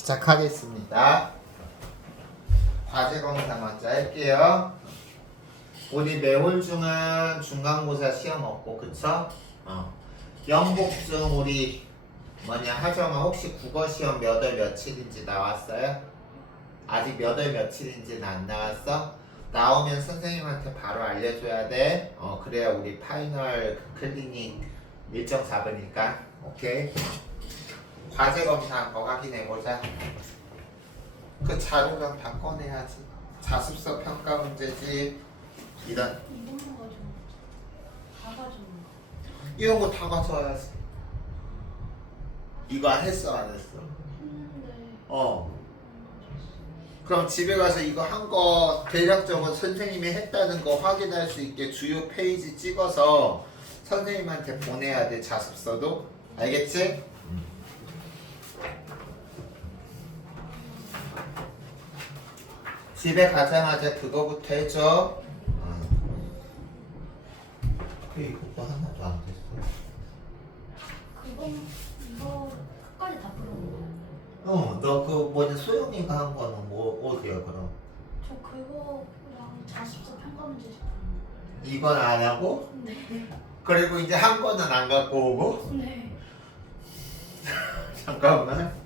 시작하겠습니다. 과제 검사 먼저 할게요. 우리 매홀중은 중간고사 시험 없고 그쵸? 영복중 우리 하정아 혹시 국어 시험 몇 월 며칠인지 나왔어요? 아직 몇 월 며칠인지는 안 나왔어? 나오면 선생님한테 바로 알려줘야 돼. 그래야 우리 파이널 클리닉 일정 잡으니까. 오케이? 과제 검사한 거 확인해보자. 그 자료랑 다 꺼내야지. 자습서 평가 문제지. 이런 이런 거 다 가져와야지. 이거 안 했어 안 했어? 그럼 집에 가서 이거 한 거 대략적으로 선생님이 했다는 거 확인할 수 있게 주요 페이지 찍어서 선생님한테 보내야 돼. 자습서도. 알겠지? 집에 가자마자 그거부터 해줘. 이거 하나도 안 됐어. 이거 끝까지 다 풀었는데. 너 그 소영이가 한 거는 어디야 그럼? 저 그거랑 자습서 평가 문제 좀. 이건 안 하고? 네. 그리고 이제 한 거는 안 갖고 오고? 네. 잠깐만.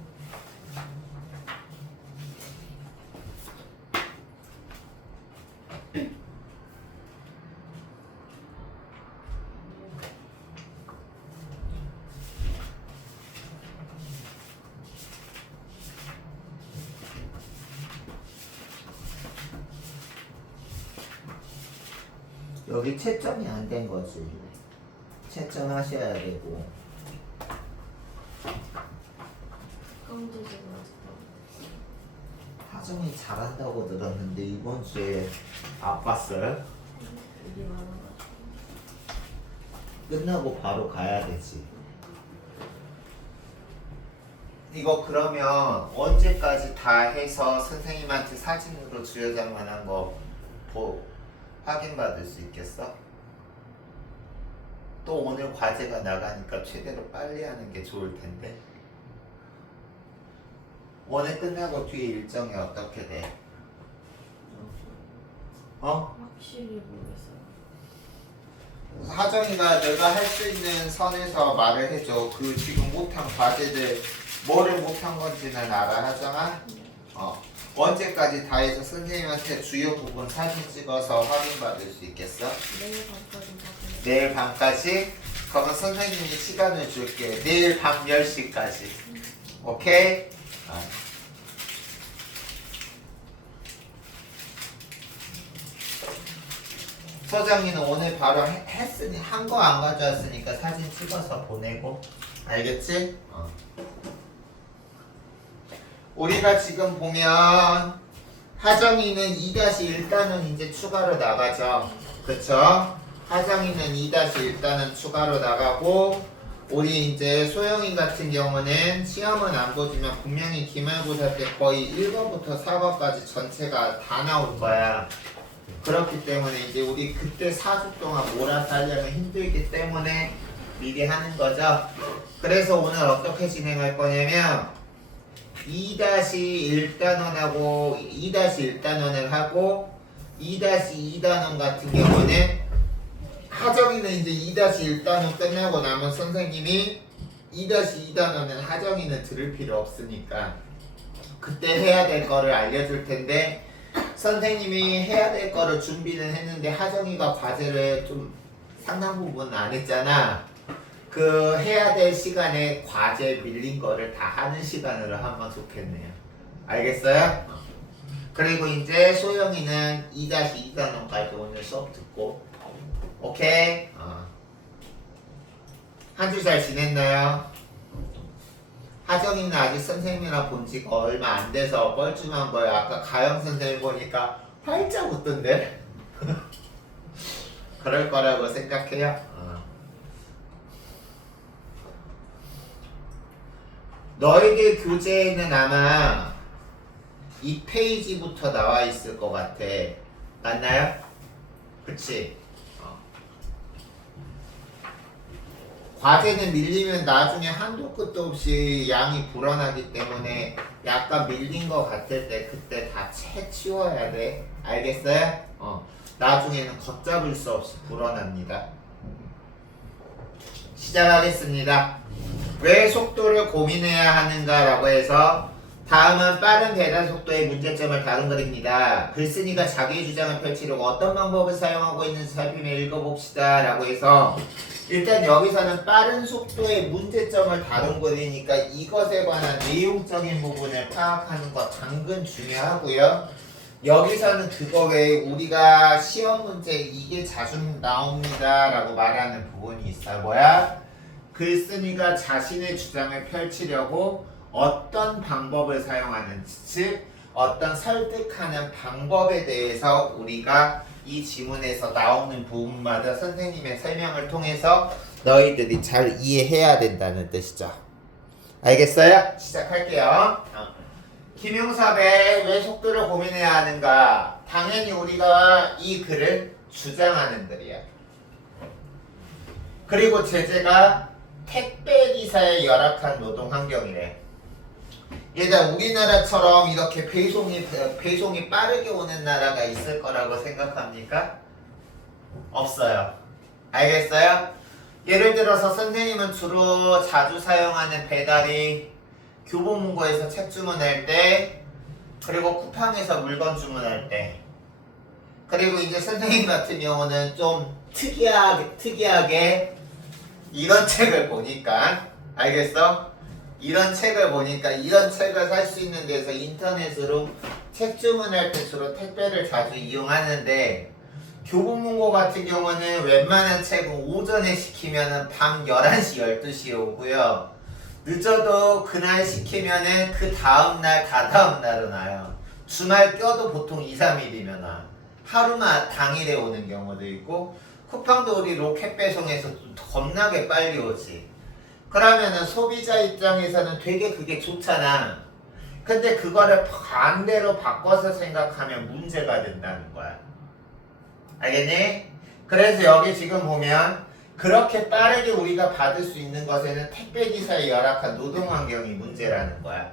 여기 채점이 안 된 거지. 채점하셔야 되고. 하정이 잘한다고 들었는데 이번 주에 안 봤어요? 끝나고 바로 가야 되지. 이거 그러면 언제까지 다 해서 선생님한테 사진으로 주여장 만한 거 확인받을 수 있겠어? 또 오늘 과제가 나가니까 최대로 빨리 하는 게 좋을 텐데. 오늘 끝나고 뒤에 일정이 어떻게 돼? 확실히 모르겠어요. 하정이가 내가 할 수 있는 선에서 말을 해줘. 그 지금 못한 과제들 뭐를 못한 건지는 알아, 하정아? 언제까지 다 해서 선생님한테 주요 부분 사진 찍어서 확인받을 수 있겠어? 내일 밤까지. 내일 밤까지? 그러면 선생님이 시간을 줄게. 내일 밤 10시까지. 오케이? 소정이는 오늘 바로 했으니 한 거 안 가져왔으니까 사진 찍어서 보내고. 알겠지? 우리가 지금 보면 하정이는 2-1단은 이제 추가로 나가죠. 그쵸? 하정이는 2-1단은 추가로 나가고, 우리 이제 소영이 같은 경우는 시험은 안 보지만 분명히 기말고사 때 거의 1번부터 4번까지 전체가 다 나올 거야. 그렇기 때문에 이제 우리 그때 4주 동안 몰아서 하려면 힘들기 때문에 미리 하는 거죠. 그래서 오늘 어떻게 진행할 거냐면 2-1단원하고 2-1단원을 하고 2-2단원 같은 경우는 하정이는 이제 2-1단원 끝나고 나면 선생님이 2-2단원은 하정이는 들을 필요 없으니까 그때 해야 될 거를 알려줄 텐데, 선생님이 해야 될 거를 준비는 했는데 하정이가 과제를 좀 상당 부분 안 했잖아. 그 해야 될 시간에 과제 밀린 거를 다 하는 시간으로 하면 좋겠네요. 알겠어요? 그리고 이제 소영이는 2-2단원까지 오늘 수업 듣고. 오케이? 한 주 잘 지냈나요? 하정이는 아직 선생님이랑 본 지가 얼마 안 돼서 뻘쭘한 거예요. 아까 가영 선생님 보니까 활짝 웃던데? 그럴 거라고 생각해요. 너희들 교재에는 아마 이 페이지부터 나와 있을 것 같아. 맞나요? 그치? 과제는 밀리면 나중에 한도 끝도 없이 양이 불어나기 때문에 약간 밀린 거 같을 때 그때 다 채치워야 돼. 알겠어요? 나중에는 걷잡을 수 없이 불어납니다. 시작하겠습니다. 왜 속도를 고민해야 하는가라고 해서 다음은 빠른 배달 속도의 문제점을 다룬 글입니다. 글쓴이가 자기의 주장을 펼치려고 어떤 방법을 사용하고 있는지 살피며 읽어봅시다 라고 해서 일단 여기서는 빠른 속도의 문제점을 다룬 글이니까 이것에 관한 내용적인 부분을 파악하는 거 당근 중요하고요. 여기서는 그거 외에 우리가 시험 문제 이게 자주 나옵니다 라고 말하는 부분이 있어요. 뭐야? 글쓴이가 자신의 주장을 펼치려고 어떤 방법을 사용하는지, 즉 어떤 설득하는 방법에 대해서 우리가 이 지문에서 나오는 부분마다 선생님의 설명을 통해서 너희들이 잘 이해해야 된다는 뜻이죠. 알겠어요? 시작할게요. 김용섭의 왜 속도를 고민해야 하는가? 당연히 우리가 이 글을 주장하는 글이야. 그리고 제재가 택배기사의 열악한 노동 환경이래. 얘들아, 우리나라처럼 이렇게 배송이 빠르게 오는 나라가 있을 거라고 생각합니까? 없어요. 알겠어요? 예를 들어서 선생님은 주로 자주 사용하는 배달이 교보문고에서 책 주문할 때, 그리고 쿠팡에서 물건 주문할 때, 그리고 이제 선생님 같은 경우는 좀 특이하게 이런 책을 보니까, 알겠어? 이런 책을 보니까 이런 책을 살 수 있는 데서 인터넷으로 책 주문할 때 주로 택배를 자주 이용하는데, 교보문고 같은 경우는 웬만한 책은 오전에 시키면은 밤 11시, 12시에 오고요. 늦어도 그날 시키면은 그 다음날, 다다음날은 와요. 주말 껴도 보통 2, 3일이면 와. 하루만 당일에 오는 경우도 있고, 쿠팡도 우리 로켓 배송에서 겁나게 빨리 오지. 그러면은 소비자 입장에서는 되게 그게 좋잖아. 근데 그거를 반대로 바꿔서 생각하면 문제가 된다는 거야. 알겠니? 그래서 여기 지금 보면 그렇게 빠르게 우리가 받을 수 있는 것에는 택배기사의 열악한 노동 환경이 문제라는 거야.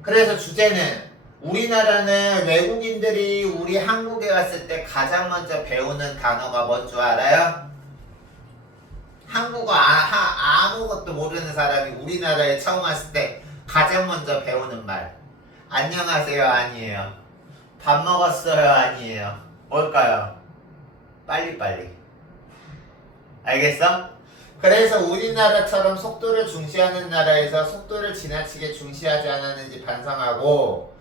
그래서 주제는 우리나라는 외국인들이 우리 한국에 왔을 때 가장 먼저 배우는 단어가 뭔 줄 알아요? 한국어 아무것도 모르는 사람이 우리나라에 처음 왔을 때 가장 먼저 배우는 말. 안녕하세요 아니에요. 밥 먹었어요 아니에요. 뭘까요? 빨리빨리. 알겠어? 그래서 우리나라처럼 속도를 중시하는 나라에서 속도를 지나치게 중시하지 않았는지 반성하고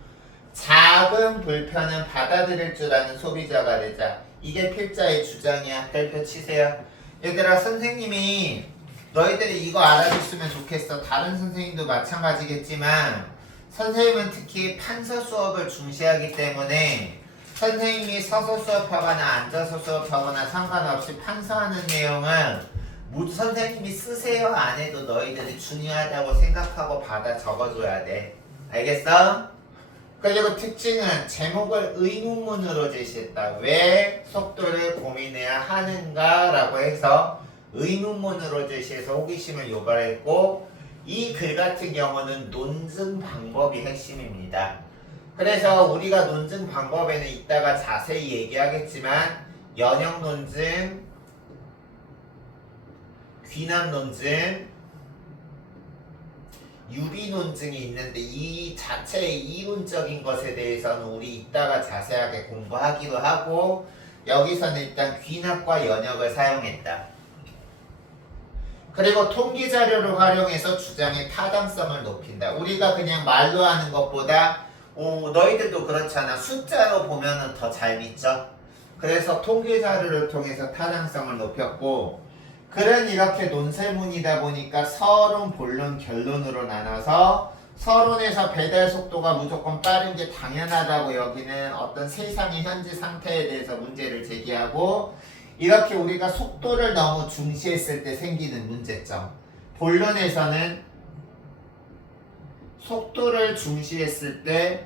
작은 불편은 받아들일 줄 아는 소비자가 되자. 이게 필자의 주장이야. 별표 치세요. 얘들아, 선생님이 너희들이 이거 알아줬으면 좋겠어. 다른 선생님도 마찬가지겠지만 선생님은 특히 판서 수업을 중시하기 때문에 선생님이 서서 수업하거나 앉아서 수업하거나 상관없이 판서하는 내용은 모두 선생님이 쓰세요 안 해도 너희들이 중요하다고 생각하고 받아 적어줘야 돼. 알겠어? 그리고 특징은 제목을 의문문으로 제시했다. 왜 속도를 고민해야 하는가 라고 해서 의문문으로 제시해서 호기심을 유발했고, 이 글 같은 경우는 논증 방법이 핵심입니다. 그래서 우리가 논증 방법에는 이따가 자세히 얘기하겠지만 연역 논증, 귀납 논증, 유비 논증이 있는데 이 자체의 이론적인 것에 대해서는 우리 이따가 자세하게 공부하기도 하고, 여기서는 일단 귀납과 연역을 사용했다. 그리고 통계 자료를 활용해서 주장의 타당성을 높인다. 우리가 그냥 말로 하는 것보다 너희들도 그렇잖아. 숫자로 보면은 더 잘 믿죠. 그래서 통계 자료를 통해서 타당성을 높였고, 글은 이렇게 논설문이다 보니까 서론, 본론, 결론으로 나눠서 서론에서 배달 속도가 무조건 빠른 게 당연하다고 여기는 어떤 세상의 현재 상태에 대해서 문제를 제기하고, 이렇게 우리가 속도를 너무 중시했을 때 생기는 문제점. 본론에서는 속도를 중시했을 때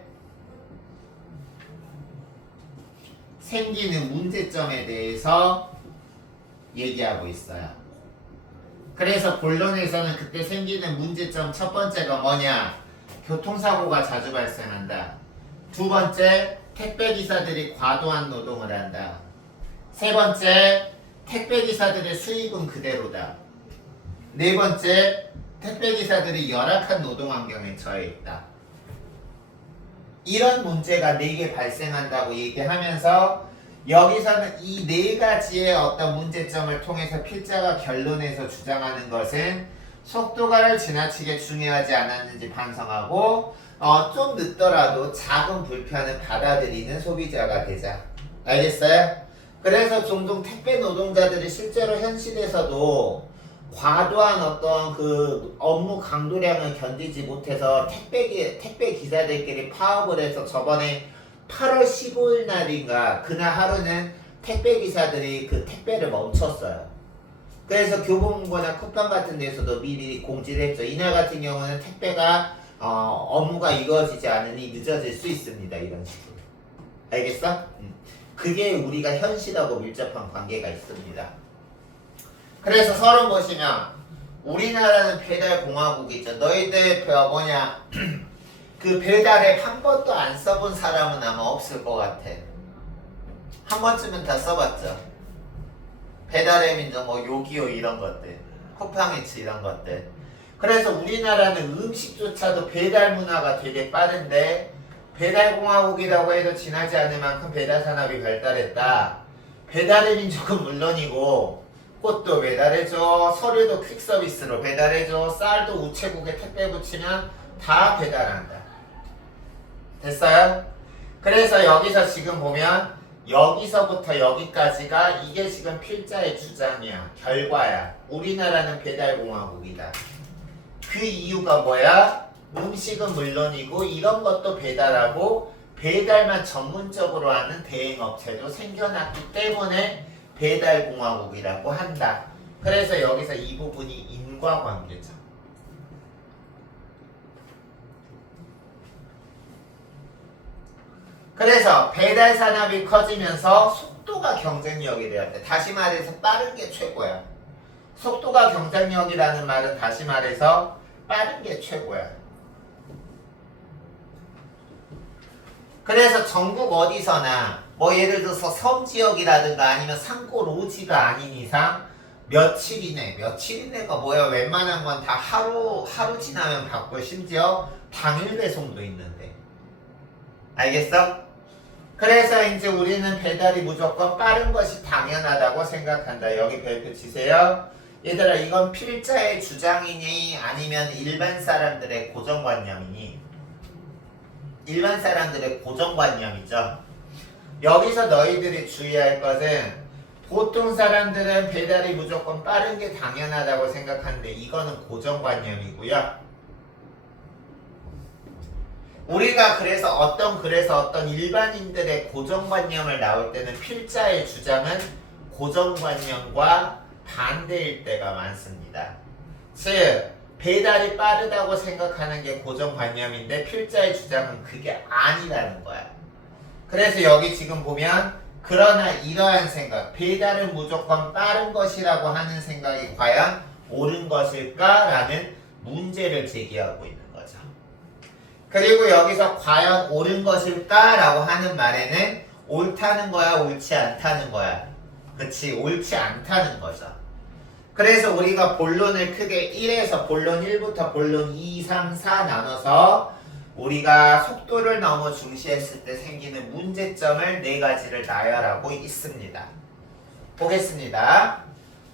생기는 문제점에 대해서 얘기하고 있어요. 그래서 본론에서는 그때 생기는 문제점 첫 번째가 뭐냐? 교통사고가 자주 발생한다. 두 번째, 택배기사들이 과도한 노동을 한다. 세 번째, 택배기사들의 수입은 그대로다. 네 번째, 택배기사들이 열악한 노동환경에 처해 있다. 이런 문제가 4개 발생한다고 얘기하면서 여기서는 이 4가지의 어떤 문제점을 통해서 필자가 결론에서 주장하는 것은 속도가를 지나치게 중요하지 않았는지 반성하고 좀 늦더라도 작은 불편을 받아들이는 소비자가 되자. 알겠어요? 그래서 종종 택배 노동자들이 실제로 현실에서도 과도한 어떤 그 업무 강도량을 견디지 못해서 택배 기사들끼리 파업을 해서 저번에 8월 15일 날인가 그날 하루는 택배 기사들이 그 택배를 멈췄어요. 그래서 교보문고나 쿠팡 같은 데서도 미리 공지를 했죠. 이날 같은 경우는 택배가 업무가 이루어지지 않으니 늦어질 수 있습니다. 이런 식으로. 알겠어? 그게 우리가 현실하고 밀접한 관계가 있습니다. 그래서 서론 보시면 우리나라는 배달공화국이죠. 너희들 그 배달에 한 번도 안 써본 사람은 아마 없을 것 같아. 한 번쯤은 다 써봤죠. 배달의 민족, 요기요 이런 것들, 쿠팡이츠 이런 것들. 그래서 우리나라는 음식조차도 배달 문화가 되게 빠른데 배달공화국이라고 해도 지나지 않을 만큼 배달 산업이 발달했다. 배달의 민족은 물론이고 꽃도 배달해줘, 서류도 퀵서비스로 배달해줘, 쌀도 우체국에 택배 붙이면 다 배달한다. 됐어요? 그래서 여기서 지금 보면 여기서부터 여기까지가 이게 지금 필자의 주장이야. 결과야. 우리나라는 배달공화국이다. 그 이유가 뭐야? 음식은 물론이고 이런 것도 배달하고 배달만 전문적으로 하는 대행업체도 생겨났기 때문에 배달공화국이라고 한다. 그래서 여기서 이 부분이 인과관계죠. 그래서 배달 산업이 커지면서 속도가 경쟁력이 되었대. 다시 말해서 빠른 게 최고야. 속도가 경쟁력이라는 말은 다시 말해서 빠른 게 최고야. 그래서 전국 어디서나 예를 들어서 섬 지역이라든가 아니면 산골오지가 아닌 이상 며칠 이내가 뭐야? 웬만한 건 다 하루 지나면 받고 심지어 당일 배송도 있는데. 알겠어? 그래서 이제 우리는 배달이 무조건 빠른 것이 당연하다고 생각한다. 여기 별표 치세요. 얘들아, 이건 필자의 주장이니 아니면 일반 사람들의 고정관념이니? 일반 사람들의 고정관념이죠. 여기서 너희들이 주의할 것은 보통 사람들은 배달이 무조건 빠른 게 당연하다고 생각하는데 이거는 고정관념이고요. 우리가 그래서 어떤 일반인들의 고정관념을 나올 때는 필자의 주장은 고정관념과 반대일 때가 많습니다. 즉 배달이 빠르다고 생각하는 게 고정관념인데 필자의 주장은 그게 아니라는 거야. 그래서 여기 지금 보면 그러나 이러한 생각, 배달은 무조건 빠른 것이라고 하는 생각이 과연 옳은 것일까라는 문제를 제기하고 있는 거죠. 그리고 여기서 과연 옳은 것일까라고 하는 말에는 옳다는 거야, 옳지 않다는 거야. 그치, 옳지 않다는 거죠. 그래서 우리가 본론을 크게 1에서 본론 1부터 본론 2, 3, 4 나눠서 우리가 속도를 너무 중시했을 때 생기는 문제점을 4가지를 나열하고 있습니다. 보겠습니다.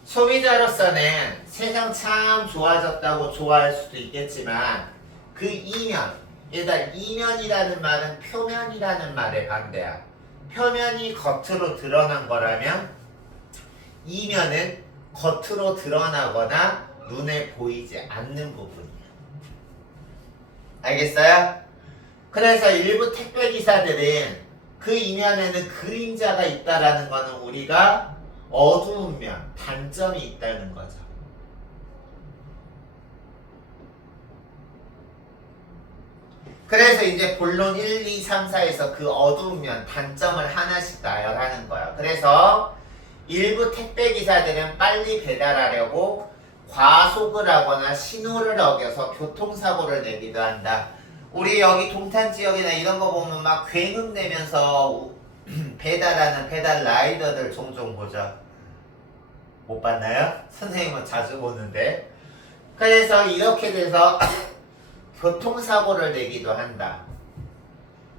소비자로서는 세상 참 좋아졌다고 좋아할 수도 있겠지만 그 이면, 일단 이면이라는 말은 표면이라는 말에 반대야. 표면이 겉으로 드러난 거라면 이면은 겉으로 드러나거나 눈에 보이지 않는 부분이야. 알겠어요? 그래서 일부 택배기사들은 그 이면에는 그림자가 있다라는 거는 우리가 어두운 면, 단점이 있다는 거죠. 그래서 이제 본론 1, 2, 3, 4에서 그 어두운 면, 단점을 하나씩 나열하는 거야. 그래서 일부 택배기사들은 빨리 배달하려고 과속을 하거나 신호를 어겨서 교통사고를 내기도 한다. 우리 여기 동탄 지역이나 이런 거 보면 막 굉음 내면서 배달하는 배달 라이더들 종종 보죠. 못 봤나요? 선생님은 자주 보는데. 그래서 이렇게 돼서 교통사고를 내기도 한다.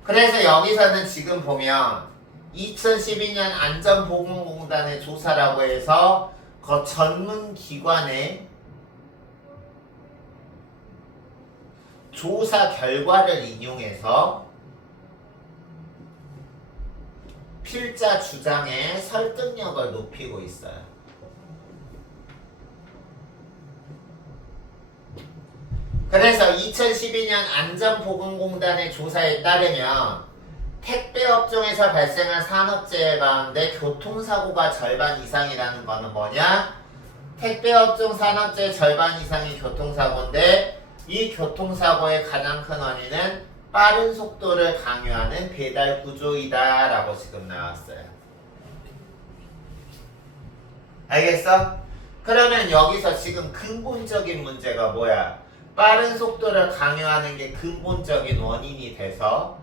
그래서 여기서는 지금 보면 2012년 안전보건공단의 조사라고 해서 그 전문 기관의 조사 결과를 인용해서 필자 주장의 설득력을 높이고 있어요. 그래서 2012년 안전보건공단의 조사에 따르면 택배업종에서 발생한 산업재해 가운데 교통사고가 절반 이상이라는 거는 뭐냐? 택배업종 산업재해 절반 이상이 교통사고인데 이 교통사고의 가장 큰 원인은 빠른 속도를 강요하는 배달 구조이다 라고 지금 나왔어요. 알겠어? 그러면 여기서 지금 근본적인 문제가 뭐야? 빠른 속도를 강요하는 게 근본적인 원인이 돼서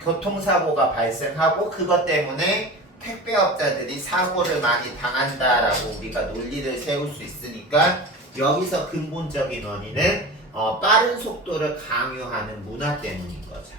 교통사고가 발생하고 그것 때문에 택배업자들이 사고를 많이 당한다라고 우리가 논리를 세울 수 있으니까 여기서 근본적인 원인은 빠른 속도를 강요하는 문화 때문인 거죠.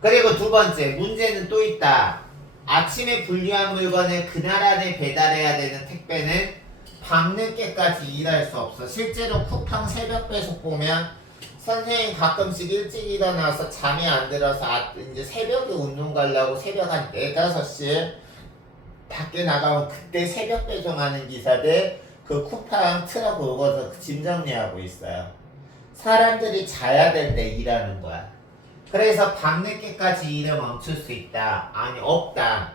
그리고 두 번째 문제는 또 있다. 아침에 분류한 물건을 그날 안에 배달해야 되는 택배는 밤늦게까지 일할 수 없어. 실제로 쿠팡 새벽 배송 보면 선생님 가끔씩 일찍 일어나서 잠이 안 들어서 이제 새벽에 운동 가려고 새벽 한 4, 5시에 밖에 나가면 그때 새벽 배송하는 기사들 그 쿠팡 트럭 오고서 짐 정리하고 있어요. 사람들이 자야 될 때 일하는 거야. 그래서 밤늦게까지 일을 멈출 수 있다. 아니 없다.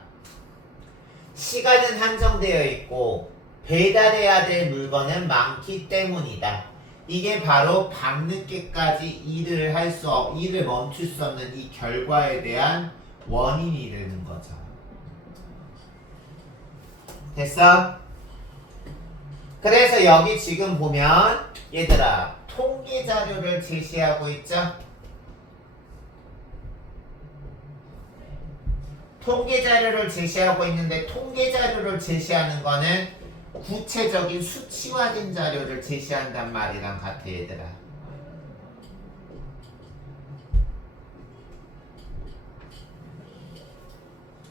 시간은 한정되어 있고 배달해야 될 물건은 많기 때문이다. 이게 바로 밤늦게까지 일을 멈출 수 없는 이 결과에 대한 원인이 되는 거죠. 됐어? 그래서 여기 지금 보면 얘들아 통계 자료를 제시하고 있죠? 통계 자료를 제시하고 있는데 통계 자료를 제시하는 거는 구체적인 수치화된 자료를 제시한단 말이랑 같아 얘들아.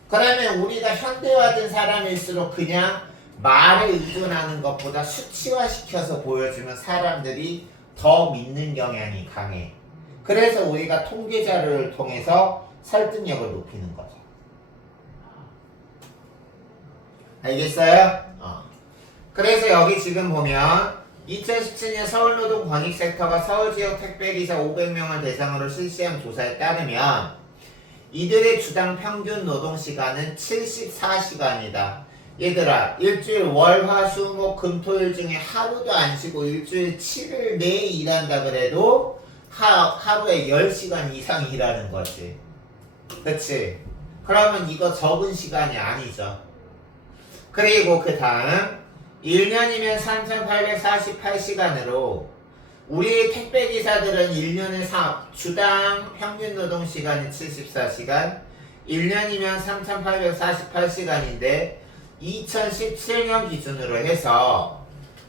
그러면 우리가 현대화된 사람일수록 그냥 말에 의존하는 것보다 수치화시켜서 보여주면 사람들이 더 믿는 경향이 강해. 그래서 우리가 통계 자료를 통해서 설득력을 높이는 거죠. 알겠어요? 그래서 여기 지금 보면 2017년 서울노동권익센터가 서울지역 택배기사 500명을 대상으로 실시한 조사에 따르면 이들의 주당 평균 노동시간은 74시간이다. 얘들아 일주일 월, 화, 수, 목, 금, 토일 중에 하루도 안 쉬고 일주일 7일 내에 일한다 그래도 하루에 10시간 이상 일하는 거지. 그치? 그러면 이거 적은 시간이 아니죠. 그리고 그 다음 1년이면 3,848시간으로 우리 택배기사들은 1년에 주당 평균 노동시간이 74시간 1년이면 3,848시간인데 2017년 기준으로 해서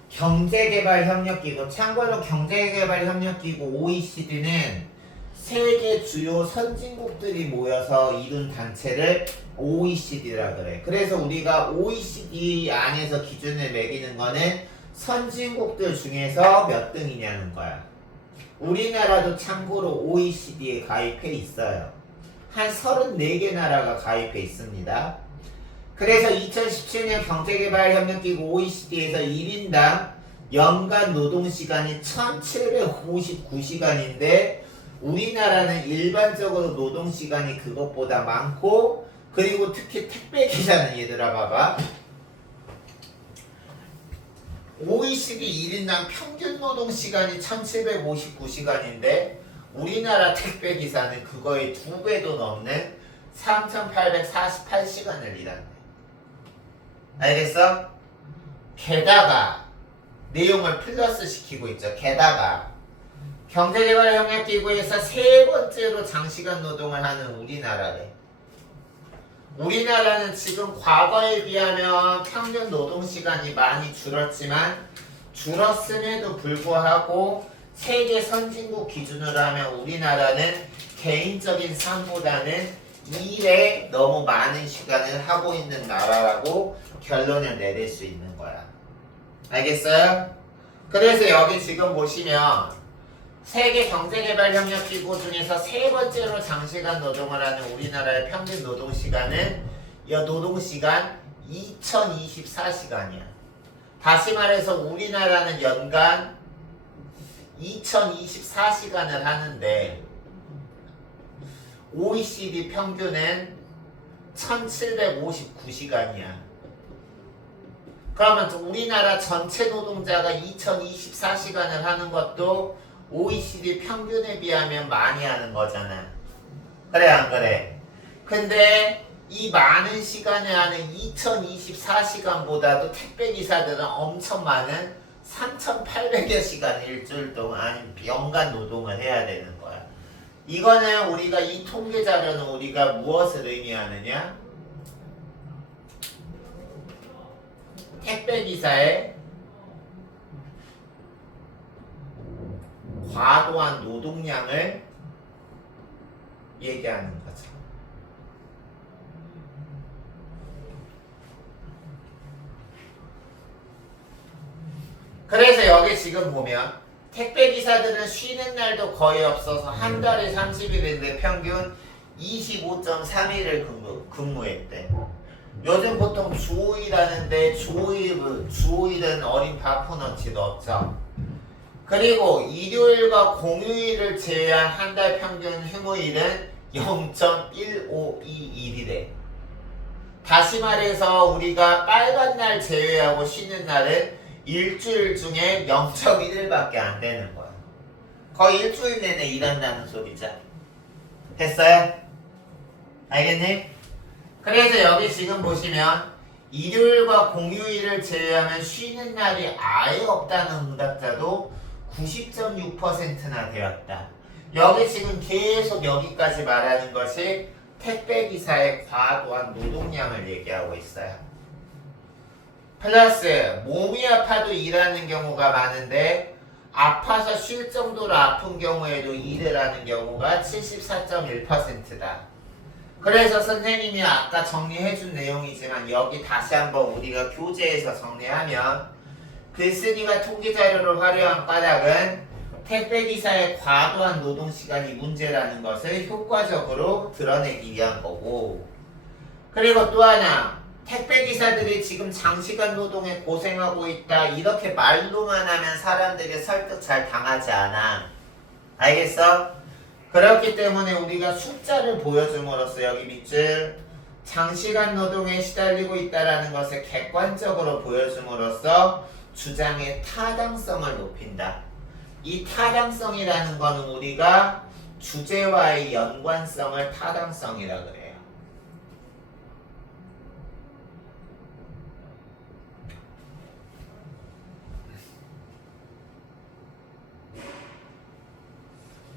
경제개발협력기구 참고로 경제개발협력기구 OECD는 세계 주요 선진국들이 모여서 이룬 단체를 OECD라 그래. 그래서 우리가 OECD 안에서 기준을 매기는 거는 선진국들 중에서 몇 등이냐는 거야. 우리나라도 참고로 OECD에 가입해 있어요. 한 34개 나라가 가입해 있습니다. 그래서 2017년 경제개발협력기구 OECD에서 1인당 연간 노동시간이 1759시간인데 우리나라는 일반적으로 노동시간이 그것보다 많고 그리고 특히 택배기사는 얘들아 봐봐 OECD 1인당 평균 노동시간이 1759시간인데 우리나라 택배기사는 그거의 2배도 넘는 3,848시간을 일한대. 알겠어? 게다가 내용을 플러스 시키고 있죠. 게다가 경제개발협력기구에서 세 번째로 장시간 노동을 하는 우리나라래. 우리나라는 지금 과거에 비하면 평균 노동시간이 많이 줄었지만 줄었음에도 불구하고 세계 선진국 기준으로 하면 우리나라는 개인적인 삶보다는 일에 너무 많은 시간을 하고 있는 나라라고 결론을 내릴 수 있는 거야. 알겠어요? 그래서 여기 지금 보시면 세계 경제개발협력기구 중에서 세 번째로 장시간 노동을 하는 우리나라의 평균 노동시간은 노동시간 2024시간이야. 다시 말해서 우리나라는 연간 2024시간을 하는데 OECD 평균은 1759시간이야. 그러면 우리나라 전체 노동자가 2024시간을 하는 것도 OECD 평균에 비하면 많이 하는 거잖아. 그래 안 그래? 근데 이 많은 시간에 하는 2024시간보다도 택배기사들은 엄청 많은 3,800여 시간 일주일 동안 아니 연간 노동을 해야 되는 거야. 이거는 우리가 이 통계 자료는 우리가 무엇을 의미하느냐? 택배기사의 과도한 노동량을 얘기하는 거죠. 그래서 여기 지금 보면 택배기사들은 쉬는 날도 거의 없어서 한 달에 30일인데 평균 25.3일을 근무했대. 요즘 보통 주 5일 하는데 주 5일은 어린 바쁘너치도 없죠. 그리고 일요일과 공휴일을 제외한 한 달 평균 휴무일은 0.152일이래. 다시 말해서 우리가 빨간 날 제외하고 쉬는 날은 일주일 중에 0.1일밖에 안 되는 거야. 거의 일주일 내내 일한다는 소리죠. 됐어요? 알겠니? 그래서 여기 지금 보시면 일요일과 공휴일을 제외하면 쉬는 날이 아예 없다는 응답자도 90.6%나 되었다. 여기 지금 계속 여기까지 말하는 것이 택배기사의 과도한 노동량을 얘기하고 있어요. 플러스 몸이 아파도 일하는 경우가 많은데 아파서 쉴 정도로 아픈 경우에도 일을 하는 경우가 74.1%다. 그래서 선생님이 아까 정리해준 내용이지만 여기 다시 한번 우리가 교재에서 정리하면 글쓴이가 통계자료를 활용한 까닭은 택배기사의 과도한 노동시간이 문제라는 것을 효과적으로 드러내기 위한 거고, 그리고 또 하나 택배기사들이 지금 장시간 노동에 고생하고 있다 이렇게 말로만 하면 사람들이 설득 잘 당하지 않아. 알겠어? 그렇기 때문에 우리가 숫자를 보여줌으로써 여기 밑줄 장시간 노동에 시달리고 있다는 것을 객관적으로 보여줌으로써 주장의 타당성을 높인다. 이 타당성이라는 것은 우리가 주제와의 연관성을 타당성이라고 그래요.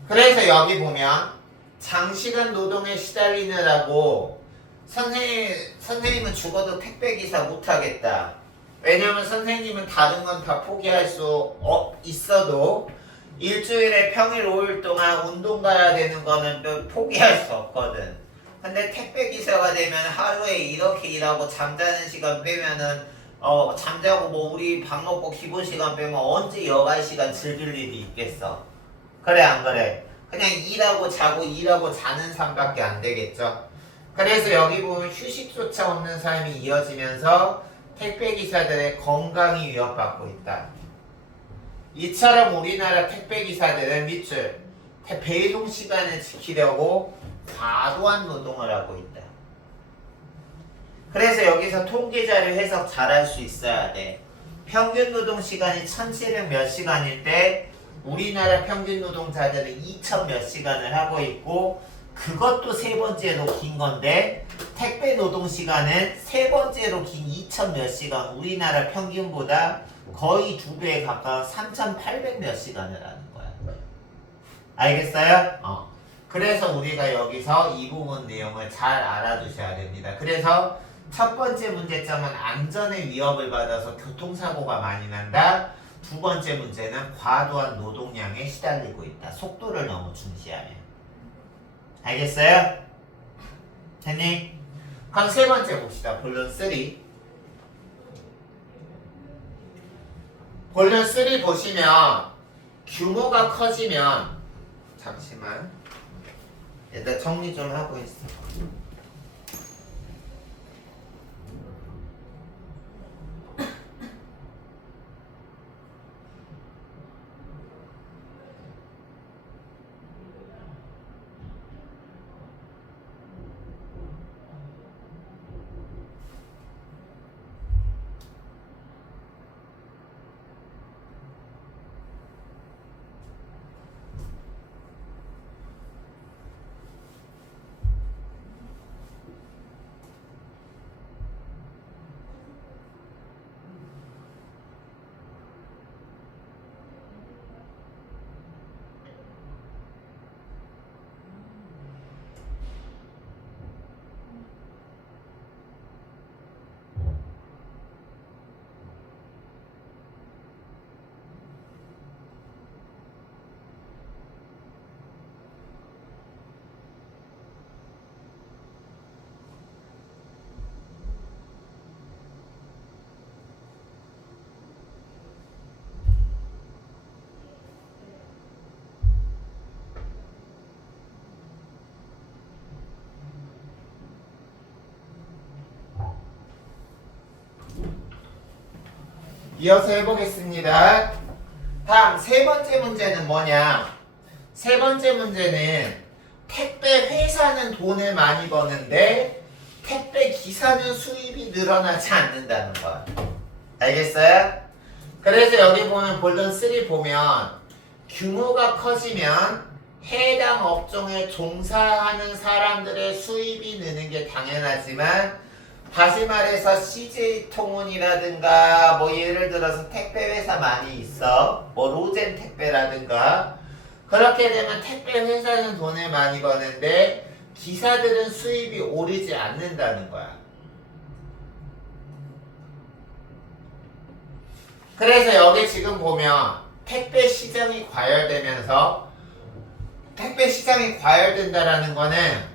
그래서 여기 보면 장시간 노동에 시달리느라고 선생님은 죽어도 택배기사 못하겠다. 왜냐면 선생님은 다른 건 다 포기할 수 있어도 일주일에 평일 5일 동안 운동 가야 되는 거는 포기할 수 없거든. 근데 택배기사가 되면 하루에 이렇게 일하고 잠자는 시간 빼면은 잠자고 뭐 우리 밥 먹고 기본 시간 빼면 언제 여가 시간 즐길 일이 있겠어. 그래 안 그래? 그냥 일하고 자고 일하고 자는 삶밖에 안 되겠죠. 그래서 여기 보면 휴식조차 없는 삶이 이어지면서 택배기사들의 건강이 위협받고 있다. 이처럼 우리나라 택배기사들은 밑줄 배송 시간을 지키려고 과도한 노동을 하고 있다. 그래서 여기서 통계자료 해석 잘할 수 있어야 돼. 평균 노동 시간이 1700 몇 시간일 때 우리나라 평균 노동자들은 2000 몇 시간을 하고 있고 그것도 세 번째로 긴 건데 택배 노동 시간은 세 번째로 긴 2000 몇 시간, 우리나라 평균보다 거의 2배에 가까운 3800 몇 시간을 하는 거야. 알겠어요? 그래서 우리가 여기서 이 부분 내용을 잘 알아두셔야 됩니다. 그래서 첫 번째 문제점은 안전의 위협을 받아서 교통사고가 많이 난다. 두 번째 문제는 과도한 노동량에 시달리고 있다. 속도를 너무 중시하면. 알겠어요? 됐니? 그럼 세 번째 봅시다. 본론 3. 본론 3 보시면 규모가 커지면 잠시만 일단 정리 좀 하고 있어. 이어서 해보겠습니다. 다음 세 번째 문제는 뭐냐? 세 번째 문제는 택배 회사는 돈을 많이 버는데 택배 기사는 수입이 늘어나지 않는다는 거. 알겠어요? 그래서 여기 보면 본론 3 보면 규모가 커지면 해당 업종에 종사하는 사람들의 수입이 느는 게 당연하지만 다시 말해서 CJ통운이라든가 뭐 예를 들어서 택배 회사 많이 있어. 뭐 로젠 택배라든가 그렇게 되면 택배 회사는 돈을 많이 버는데 기사들은 수입이 오르지 않는다는 거야. 그래서 여기 지금 보면 택배 시장이 과열되면서 택배 시장이 과열된다라는 거는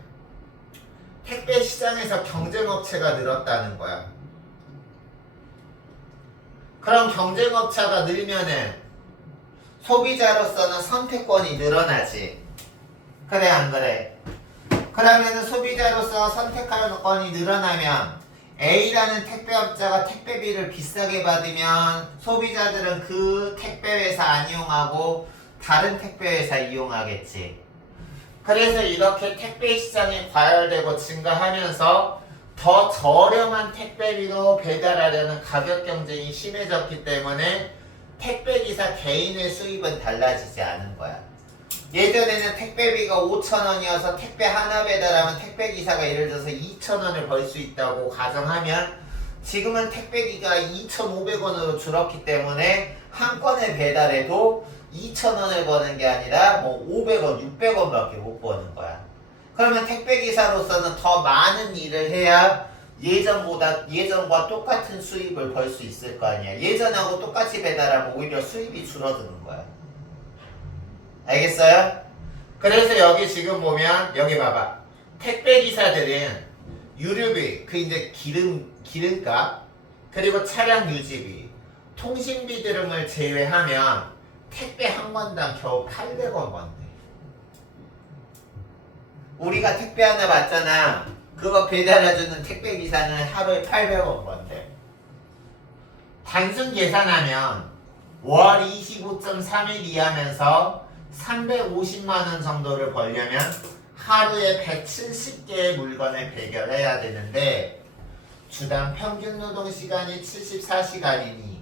택배 시장에서 경쟁업체가 늘었다는 거야. 그럼 경쟁업체가 늘면은 소비자로서는 선택권이 늘어나지. 그래 안 그래? 그러면은 소비자로서 선택권이 늘어나면 A라는 택배업자가 택배비를 비싸게 받으면 소비자들은 그 택배회사 안 이용하고 다른 택배회사 이용하겠지. 그래서 이렇게 택배 시장이 과열되고 증가하면서 더 저렴한 택배비로 배달하려는 가격 경쟁이 심해졌기 때문에 택배기사 개인의 수입은 달라지지 않은 거야. 예전에는 택배비가 5,000원이어서 택배 하나 배달하면 택배기사가 예를 들어서 2,000원을 벌 수 있다고 가정하면 지금은 택배비가 2,500원으로 줄었기 때문에 한 건을 배달해도 2,000원을 버는 게 아니라 뭐 500원, 600원밖에 못 버는 거야. 그러면 택배기사로서는 더 많은 일을 해야 예전과 똑같은 수입을 벌 수 있을 거 아니야. 예전하고 똑같이 배달하면 오히려 수입이 줄어드는 거야. 알겠어요? 그래서 여기 지금 보면 여기 봐봐. 택배기사들은 유류비, 그 이제 기름값, 그리고 차량 유지비, 통신비 등을 제외하면 택배 한 건당 겨우 800원 번대. 우리가 택배 하나 받잖아. 그거 배달해주는 택배기사는 하루에 800원 번대. 단순 계산하면 월 25.3일 이하면서 350만원 정도를 벌려면 하루에 170개의 물건을 배달해야 되는데 주당 평균 노동시간이 74시간이니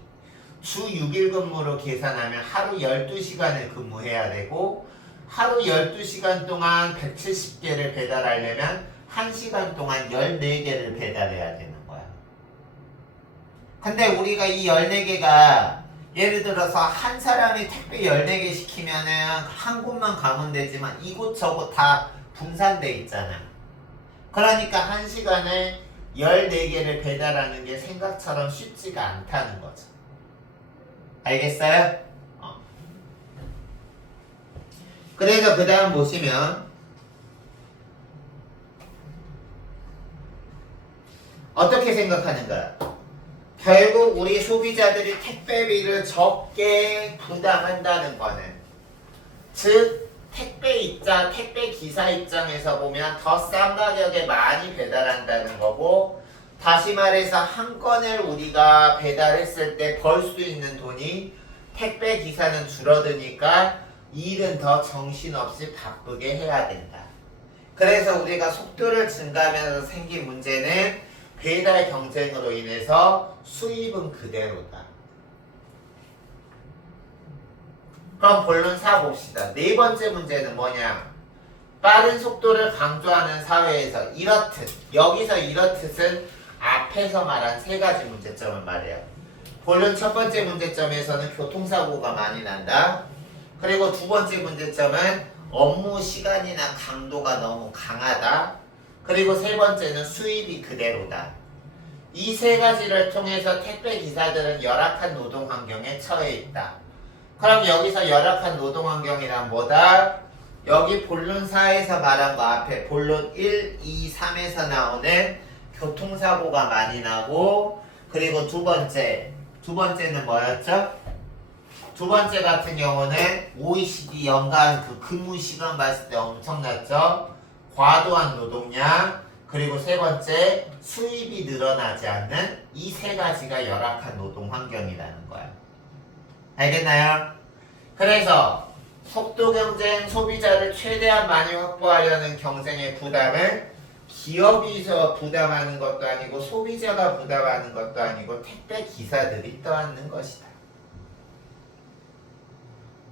주 6일 근무로 계산하면 하루 12시간을 근무해야 되고 하루 12시간 동안 170개를 배달하려면 1시간 동안 14개를 배달해야 되는 거야. 근데 우리가 이 14개가 예를 들어서 한 사람이 택배 14개 시키면은 한 곳만 가면 되지만 이곳저곳 다 분산돼 있잖아. 그러니까 한 시간에 14개를 배달하는 게 생각처럼 쉽지가 않다는 거죠. 알겠어요? 그래서 그 다음 보시면 어떻게 생각하는가? 결국 우리 소비자들이 택배비를 적게 부담한다는 거는 즉 택배 기사 입장에서 보면 더 싼 가격에 많이 배달한다는 거고 다시 말해서 한 건을 우리가 배달했을 때 벌 수 있는 돈이 택배 기사는 줄어드니까 일은 더 정신없이 바쁘게 해야 된다. 그래서 우리가 속도를 증가하면서 생긴 문제는 배달 경쟁으로 인해서 수입은 그대로다. 그럼 본론 4 봅시다. 네 번째 문제는 뭐냐? 빠른 속도를 강조하는 사회에서 이렇듯, 여기서 이렇듯은 앞에서 말한 세 가지 문제점을 말해요. 본론 첫 번째 문제점에서는 교통사고가 많이 난다. 그리고 두 번째 문제점은 업무 시간이나 강도가 너무 강하다. 그리고 세 번째는 수입이 그대로다. 이 세 가지를 통해서 택배 기사들은 열악한 노동 환경에 처해 있다. 그럼 여기서 열악한 노동 환경이란 뭐다? 여기 본론 4에서 말한 거 앞에 본론 1, 2, 3에서 나오는 교통사고가 많이 나고 그리고 두 번째는 뭐였죠? 두 번째 같은 경우는 OECD 연간 그 근무 시간 봤을 때 엄청났죠? 과도한 노동량 그리고 세 번째 수입이 늘어나지 않는 이 세 가지가 열악한 노동 환경이라는 거야. 알겠나요? 그래서 속도 경쟁 소비자를 최대한 많이 확보하려는 경쟁의 부담을 기업이서 부담하는 것도 아니고 소비자가 부담하는 것도 아니고 택배 기사들이 떠안는 것이다.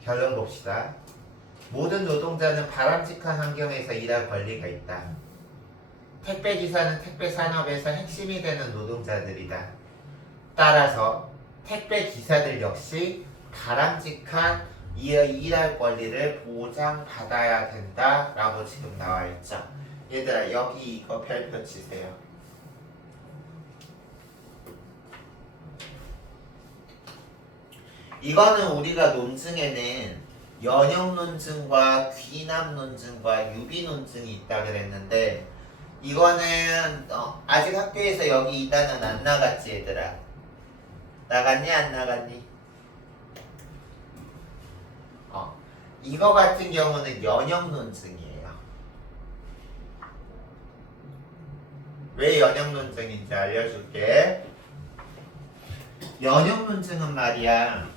결론 봅시다. 모든 노동자는 바람직한 환경에서 일할 권리가 있다. 택배 기사는 택배 산업에서 핵심이 되는 노동자들이다. 따라서 택배 기사들 역시 바람직한 일할 권리를 보장받아야 된다라고 지금 나와 있죠. 얘들아 여기 이거 별표 치세요. 이거는 우리가 논증에는 연역 논증과 귀납 논증과 유비 논증이 있다 그랬는데 이거는 아직 학교에서 여기 이 단원 안 나갔지 얘들아? 나갔니 안 나갔니? 이거 같은 경우는 연역 논증이에요. 왜 연역 논증인지 알려줄게. 연역 논증은 말이야.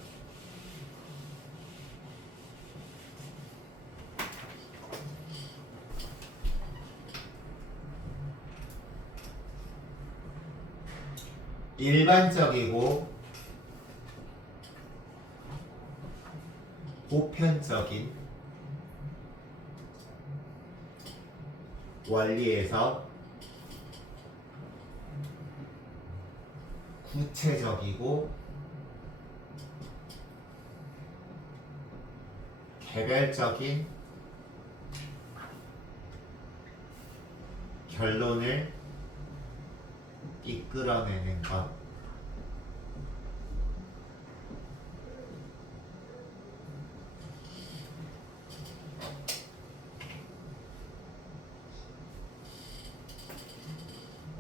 일반적이고 보편적인 원리에서 구체적이고 개별적인 결론을 이끌어내는 것.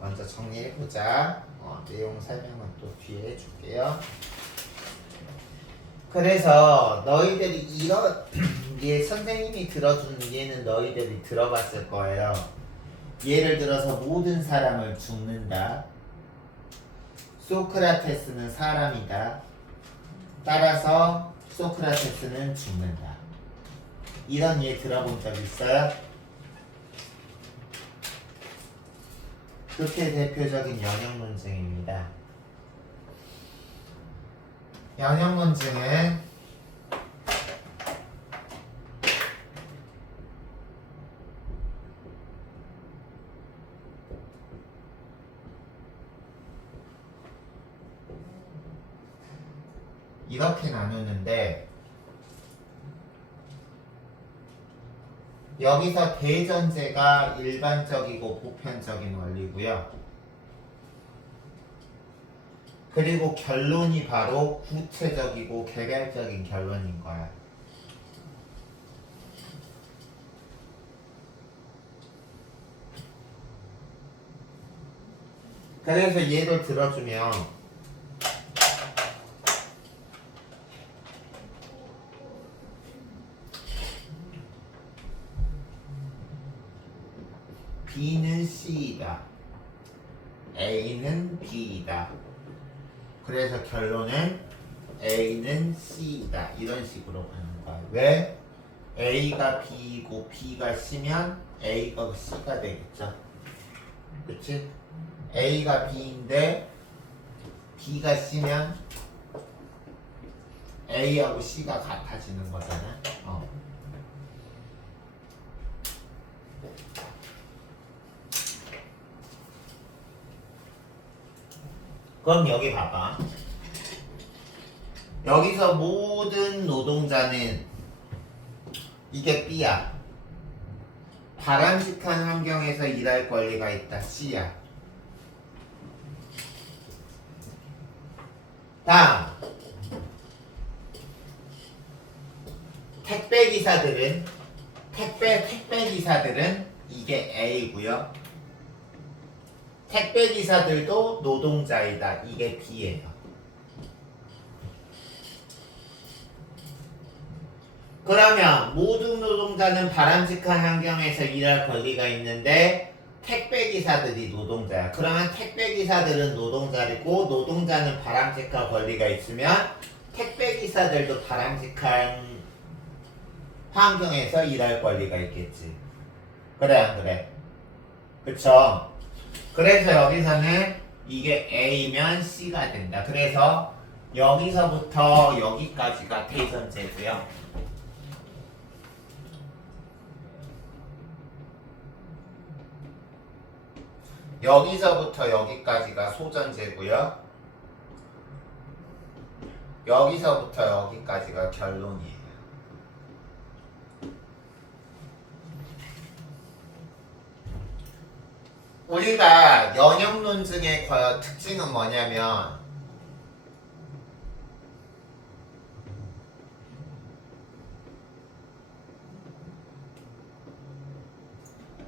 먼저 정리해보자. 내용 설명은 또 뒤에 해줄게요. 그래서 너희들이 이런 얘 선생님이 들어준 예는 너희들이 들어봤을 거예요. 예를 들어서 모든 사람을 죽는다. 소크라테스는 사람이다. 따라서 소크라테스는 죽는다. 이런 예 들어본 적 있어요? 그게 대표적인 연역 논증입니다. 연역 논증은 이렇게 나누는데 여기서 대전제가 일반적이고 보편적인 원리고요. 그리고 결론이 바로 구체적이고 개별적인 결론인 거야. 그래서 예를 들어주면 B는 C이다. A는 B이다. 그래서 결론은 A는 C이다. 이런 식으로 가는 거야. 왜? A가 B이고 B가 C면 A가 C가 되겠죠. 그치? A가 B인데 B가 C면 A하고 C가 같아지는 거잖아. 그럼 여기 봐봐. 여기서 모든 노동자는 이게 B야. 바람직한 환경에서 일할 권리가 있다. C야. 다음 택배기사들은 이게 A고요. 택배기사들도 노동자이다. 이게 B예요. 그러면 모든 노동자는 바람직한 환경에서 일할 권리가 있는데 택배기사들이 노동자야. 그러면 택배기사들은 노동자이고 노동자는 바람직한 권리가 있으면 택배기사들도 바람직한 환경에서 일할 권리가 있겠지. 그래 안 그래? 그쵸? 그래서 여기서는 이게 A면 C가 된다. 그래서 여기서부터 여기까지가 대전제고요. 여기서부터 여기까지가 소전제고요. 여기서부터 여기까지가 결론이에요. 우리가 연역론증의 특징은 뭐냐면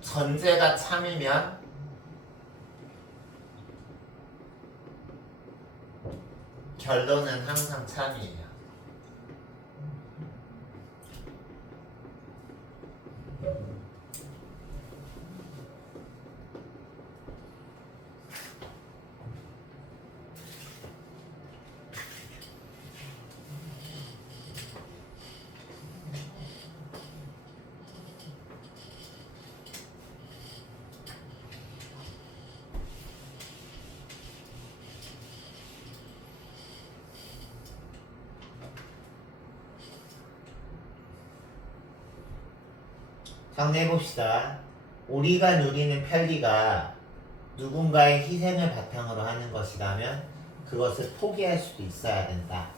전제가 참이면 결론은 항상 참이에요. 정리해봅시다. 우리가 누리는 편리가 누군가의 희생을 바탕으로 하는 것이라면 그것을 포기할 수도 있어야 된다.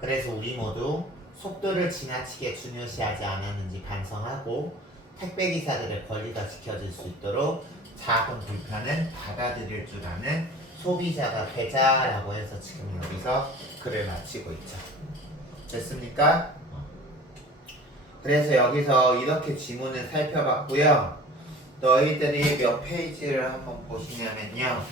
그래서 우리 모두 속도를 지나치게 중요시하지 않았는지 반성하고 택배기사들의 권리가 지켜질 수 있도록 작은 불편은 받아들일 줄 아는 소비자가 되자라고 해서 지금 여기서 글을 마치고 있죠. 됐습니까? 그래서 여기서 이렇게 지문을 살펴봤고요. 너희들이 몇 페이지를 한번 보시냐면요.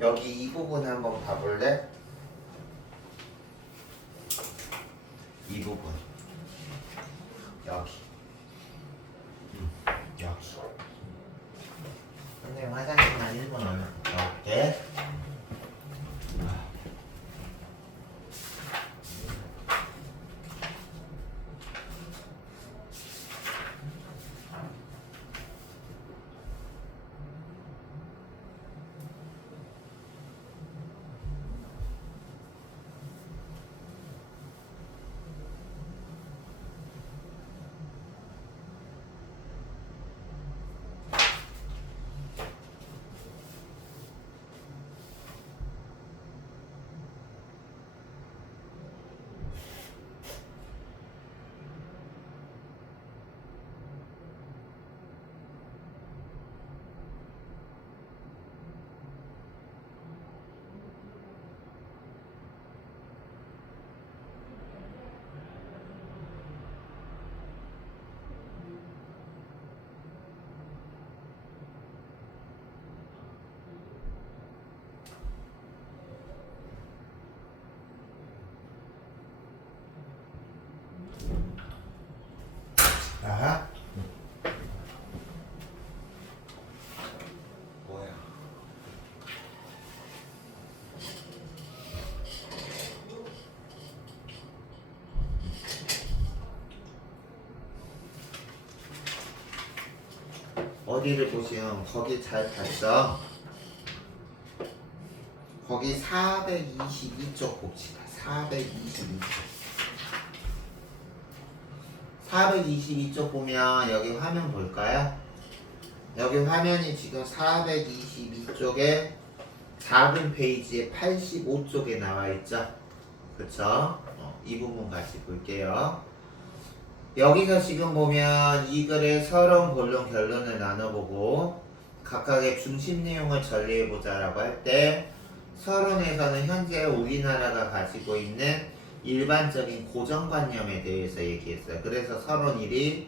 여기 이 부분 한번 봐볼래? 이 부분 여기 여기 선생님 화장실만 1분 얼른 넣을게. 어디를 보시면 거기 잘 봤죠? 거기 422쪽 봅시다. 422쪽. 422쪽 보면 여기 화면 볼까요? 여기 화면이 지금 422쪽에 작은 페이지에 85쪽에 나와 있죠? 그쵸? 이 부분 같이 볼게요. 여기서 지금 보면 이 글의 서론, 본론, 결론을 나눠보고 각각의 중심 내용을 전리해보자 라고 할 때 서론에서는 현재 우리나라가 가지고 있는 일반적인 고정관념에 대해서 얘기했어요. 그래서 서론 1이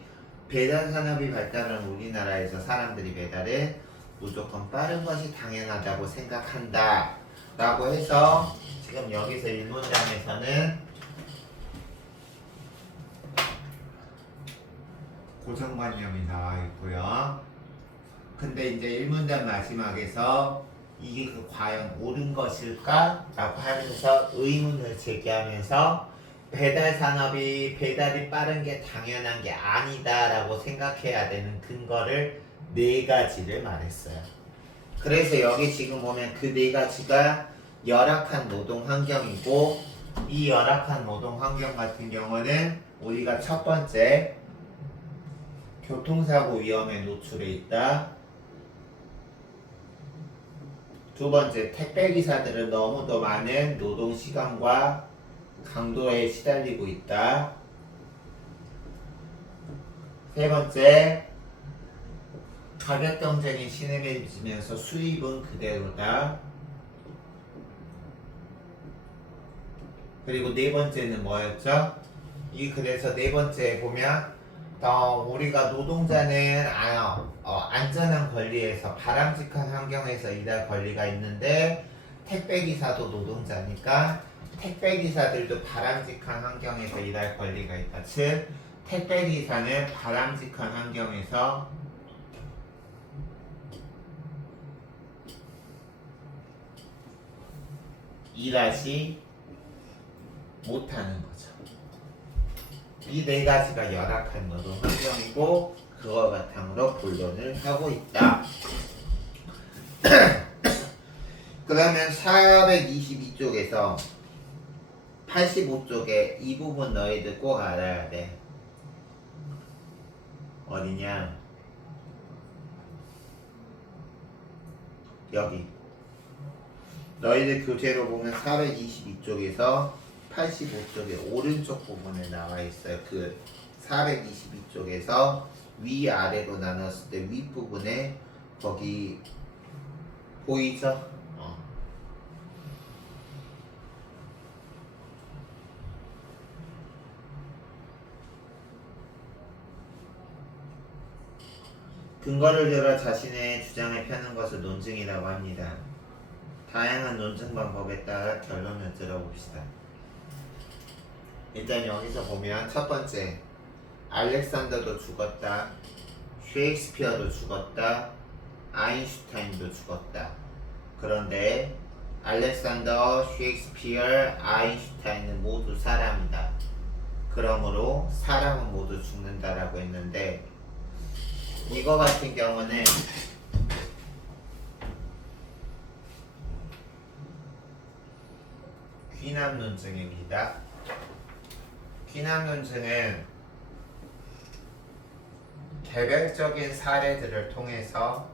배달 산업이 발달한 우리나라에서 사람들이 배달에 무조건 빠른 것이 당연하다고 생각한다 라고 해서 지금 여기서 1문장에서는 고정관념이 나와 있고요. 근데 이제 1문장 마지막에서 이게 과연 옳은 것일까? 라고 하면서 의문을 제기하면서 배달 산업이 배달이 빠른 게 당연한 게 아니다 라고 생각해야 되는 근거를 4가지를 말했어요. 그래서 여기 지금 보면 그 4가지가 열악한 노동 환경이고 이 열악한 노동 환경 같은 경우는 우리가 첫 번째 교통사고 위험에 노출해 있다. 두 번째, 택배기사들은 너무도 많은 노동시간과 강도에 시달리고 있다. 세 번째, 가격 경쟁이 심해지면서 수입은 그대로다. 그리고 네 번째는 뭐였죠? 그래서 네 번째에 보면 우리가 노동자는 안전한 권리에서 바람직한 환경에서 일할 권리가 있는데 택배기사도 노동자니까 택배기사들도 바람직한 환경에서 일할 권리가 있다. 즉 택배기사는 바람직한 환경에서 일하지 못하는 거죠. 이 4가지가 열악한 노동 환경이고 그거 바탕으로 본론을 하고 있다. 그러면 422쪽에서 85쪽에 이 부분 너희들 꼭 알아야 돼. 어디냐? 여기. 너희들 교재로 보면 422쪽에서 85쪽의 오른쪽 부분에 나와 있어요. 그 422쪽에서 위아래로 나눴을 때 윗부분에 거기 보이죠? 근거를 들어 자신의 주장을 펴는 것을 논증이라고 합니다. 다양한 논증 방법에 따라 결론을 들어봅시다. 일단 여기서 보면 첫 번째, 알렉산더도 죽었다, 셰익스피어도 죽었다, 아인슈타인도 죽었다. 그런데 알렉산더, 셰익스피어, 아인슈타인은 모두 사람이다. 그러므로 사람은 모두 죽는다라고 했는데 이거 같은 경우는 귀납 논증입니다. 귀납 논증은 개별적인 사례들을 통해서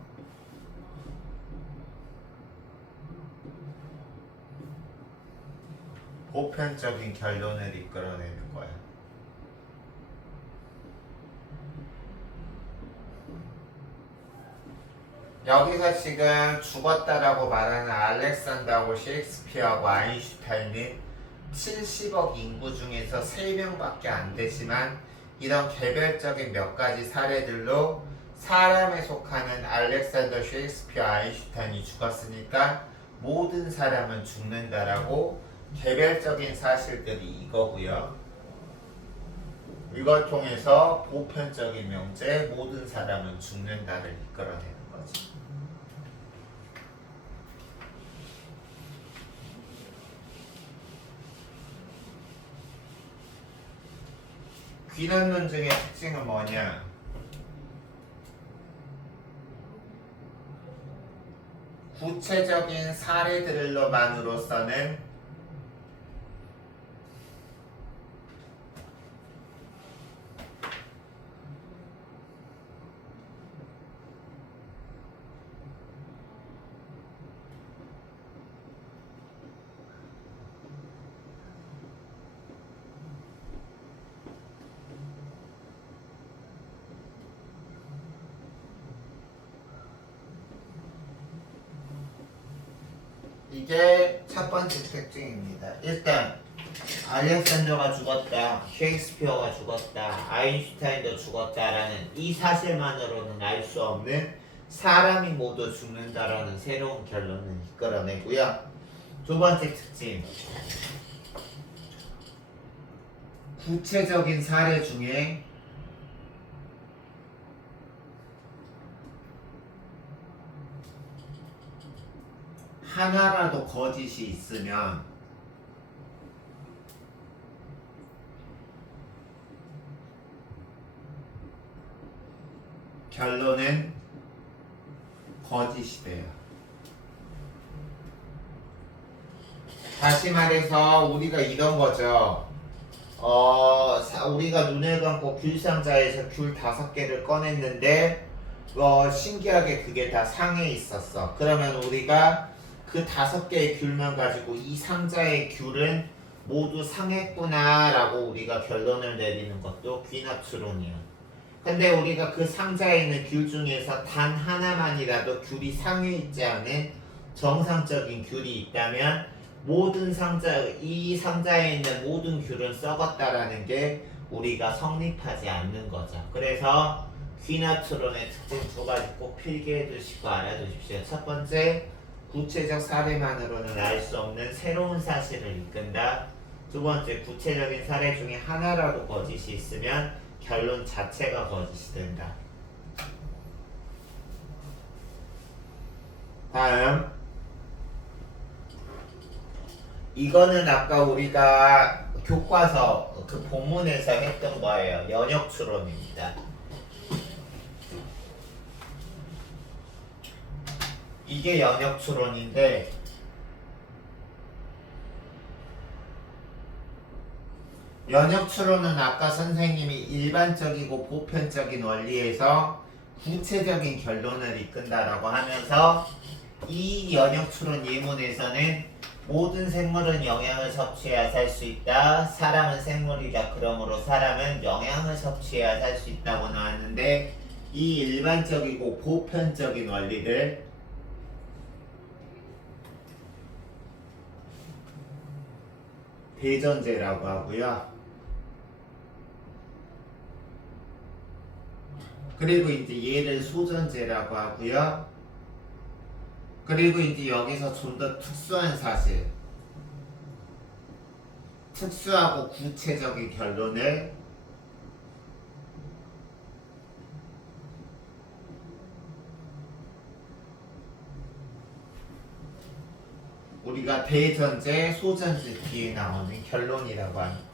보편적인 결론을 이끌어내는 거야. 여기서 지금 죽었다라고 말하는 알렉산더하고 셰익스피어하고 아인슈타인은 70억 인구 중에서 3명밖에 안 되지만 이런 개별적인 몇 가지 사례들로 사람에 속하는 알렉산더, 셰익스피어, 아인슈타인이 죽었으니까 모든 사람은 죽는다라고 개별적인 사실들이 이거고요. 이걸 통해서 보편적인 명제 모든 사람은 죽는다를 이끌어내는 거지. 귀납 논증의 특징은 뭐냐? 구체적인 사례들로만으로서는 이게 첫 번째 특징입니다. 일단 알렉산더가 죽었다, 셰익스피어가 죽었다, 아인슈타인도 죽었다라는 이 사실만으로는 알 수 없는 사람이 모두 죽는다라는 새로운 결론을 이끌어내고요. 두 번째 특징, 구체적인 사례 중에 하나라도 거짓이 있으면 결론은 거짓이 돼요. 다시 말해서 우리가 이런 거죠. 우리가 눈을 감고 귤 상자에서 귤 5개를 꺼냈는데 신기하게 그게 다 상에 있었어. 그러면 우리가 그 5개의 귤만 가지고 이 상자의 귤은 모두 상했구나 라고 우리가 결론을 내리는 것도 귀납추론이야. 근데 우리가 그 상자에 있는 귤 중에서 단 하나만이라도 귤이 상해 있지 않은 정상적인 귤이 있다면 이 상자에 있는 모든 귤은 썩었다라는 게 우리가 성립하지 않는 거죠. 그래서 귀납추론의 특징 2가지 꼭 필기해 두시고 알아두십시오. 첫 번째, 구체적 사례만으로는 알 수 없는 새로운 사실을 이끈다. 두 번째, 구체적인 사례 중에 하나라도 거짓이 있으면 결론 자체가 거짓이 된다. 다음, 이거는 아까 우리가 교과서 그 본문에서 했던 거예요. 연역추론입니다. 이게 연역추론인데 연역추론은 아까 선생님이 일반적이고 보편적인 원리에서 구체적인 결론을 이끈다라고 하면서 이 연역추론 예문에서는 모든 생물은 영양을 섭취해야 살 수 있다. 사람은 생물이다. 그러므로 사람은 영양을 섭취해야 살 수 있다고 나왔는데 이 일반적이고 보편적인 원리를 대전제라고 하고요. 그리고 이제 얘를 소전제라고 하고요. 그리고 이제 여기서 좀 더 특수한 사실, 특수하고 구체적인 결론을 우리가 대전제, 소전제 뒤에 나오는 결론이라고 합니다.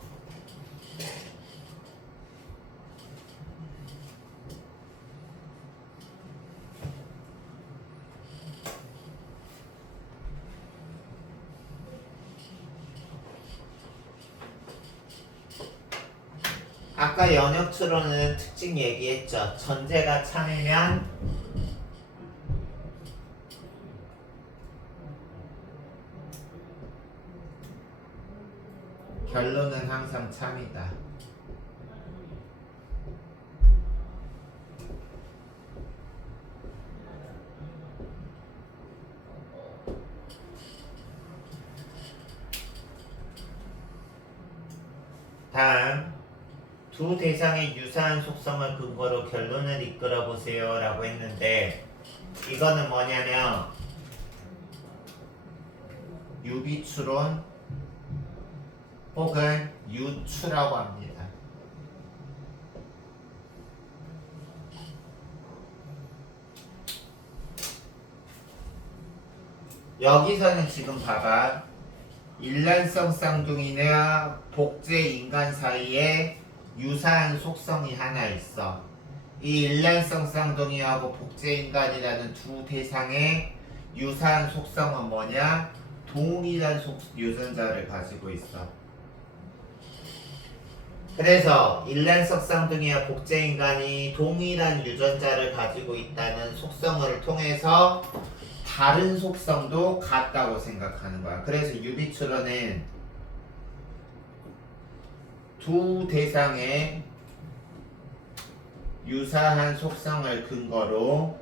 아까 연역추론은 특징 얘기했죠. 전제가 참이면 결론은 항상 참이다. 다음, 두 대상의 유사한 속성을 근거로 결론을 이끌어 보세요 라고 했는데 이거는 뭐냐면 유비추론 혹은 유추라고 합니다. 여기서는 지금 봐봐, 일란성 쌍둥이나 복제 인간 사이에 유사한 속성이 하나 있어. 이 일란성 쌍둥이하고 복제 인간이라는 두 대상의 유사한 속성은 뭐냐? 동일한 유전자를 가지고 있어. 그래서 일란석 쌍둥이와 복제인간이 동일한 유전자를 가지고 있다는 속성을 통해서 다른 속성도 같다고 생각하는 거야. 그래서 유비추론은 두 대상의 유사한 속성을 근거로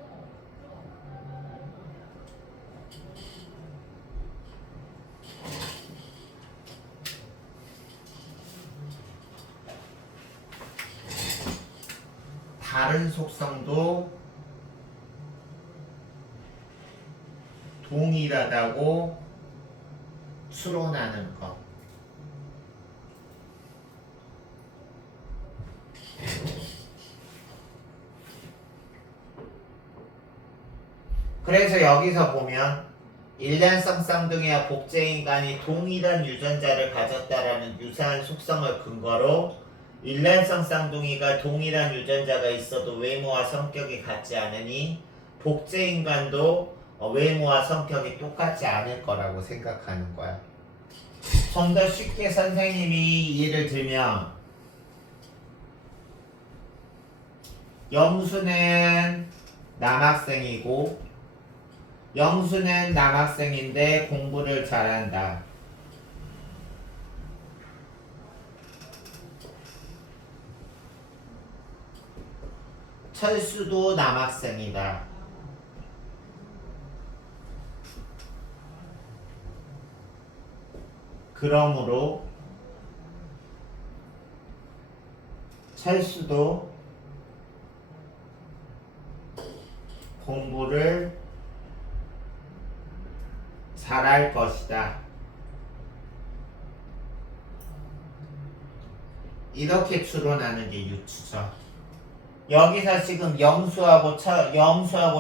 다른 속성도 동일하다고 추론하는 것. 그래서 여기서 보면 일란성 쌍둥이와 복제인간이 동일한 유전자를 가졌다라는 유사한 속성을 근거로 일란성 쌍둥이가 동일한 유전자가 있어도 외모와 성격이 같지 않으니 복제인간도 외모와 성격이 똑같지 않을 거라고 생각하는 거야. 좀 더 쉽게 선생님이 예를 들면 영수는 남학생이고 영수는 남학생인데 공부를 잘한다. 철수도 남학생이다. 그러므로 철수도 공부를 잘할 것이다. 이렇게 추론하는 게 유추죠. 여기서 지금 영수하고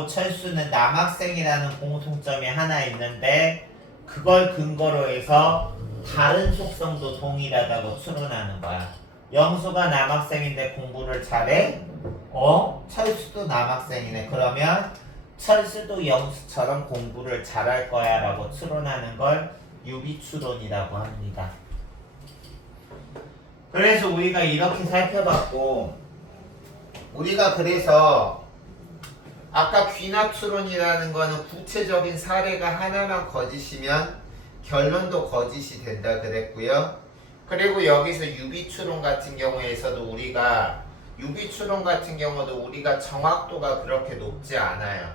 철수는 남학생이라는 공통점이 하나 있는데 그걸 근거로 해서 다른 속성도 동일하다고 추론하는 거야. 영수가 남학생인데 공부를 잘해? 철수도 남학생이네. 그러면 철수도 영수처럼 공부를 잘할 거야 라고 추론하는 걸 유비추론이라고 합니다. 그래서 우리가 이렇게 살펴봤고, 우리가 그래서 아까 귀납추론이라는 거는 구체적인 사례가 하나만 거짓이면 결론도 거짓이 된다 그랬고요. 그리고 여기서 유비추론 같은 경우에서도 유비추론 같은 경우도 우리가 정확도가 그렇게 높지 않아요.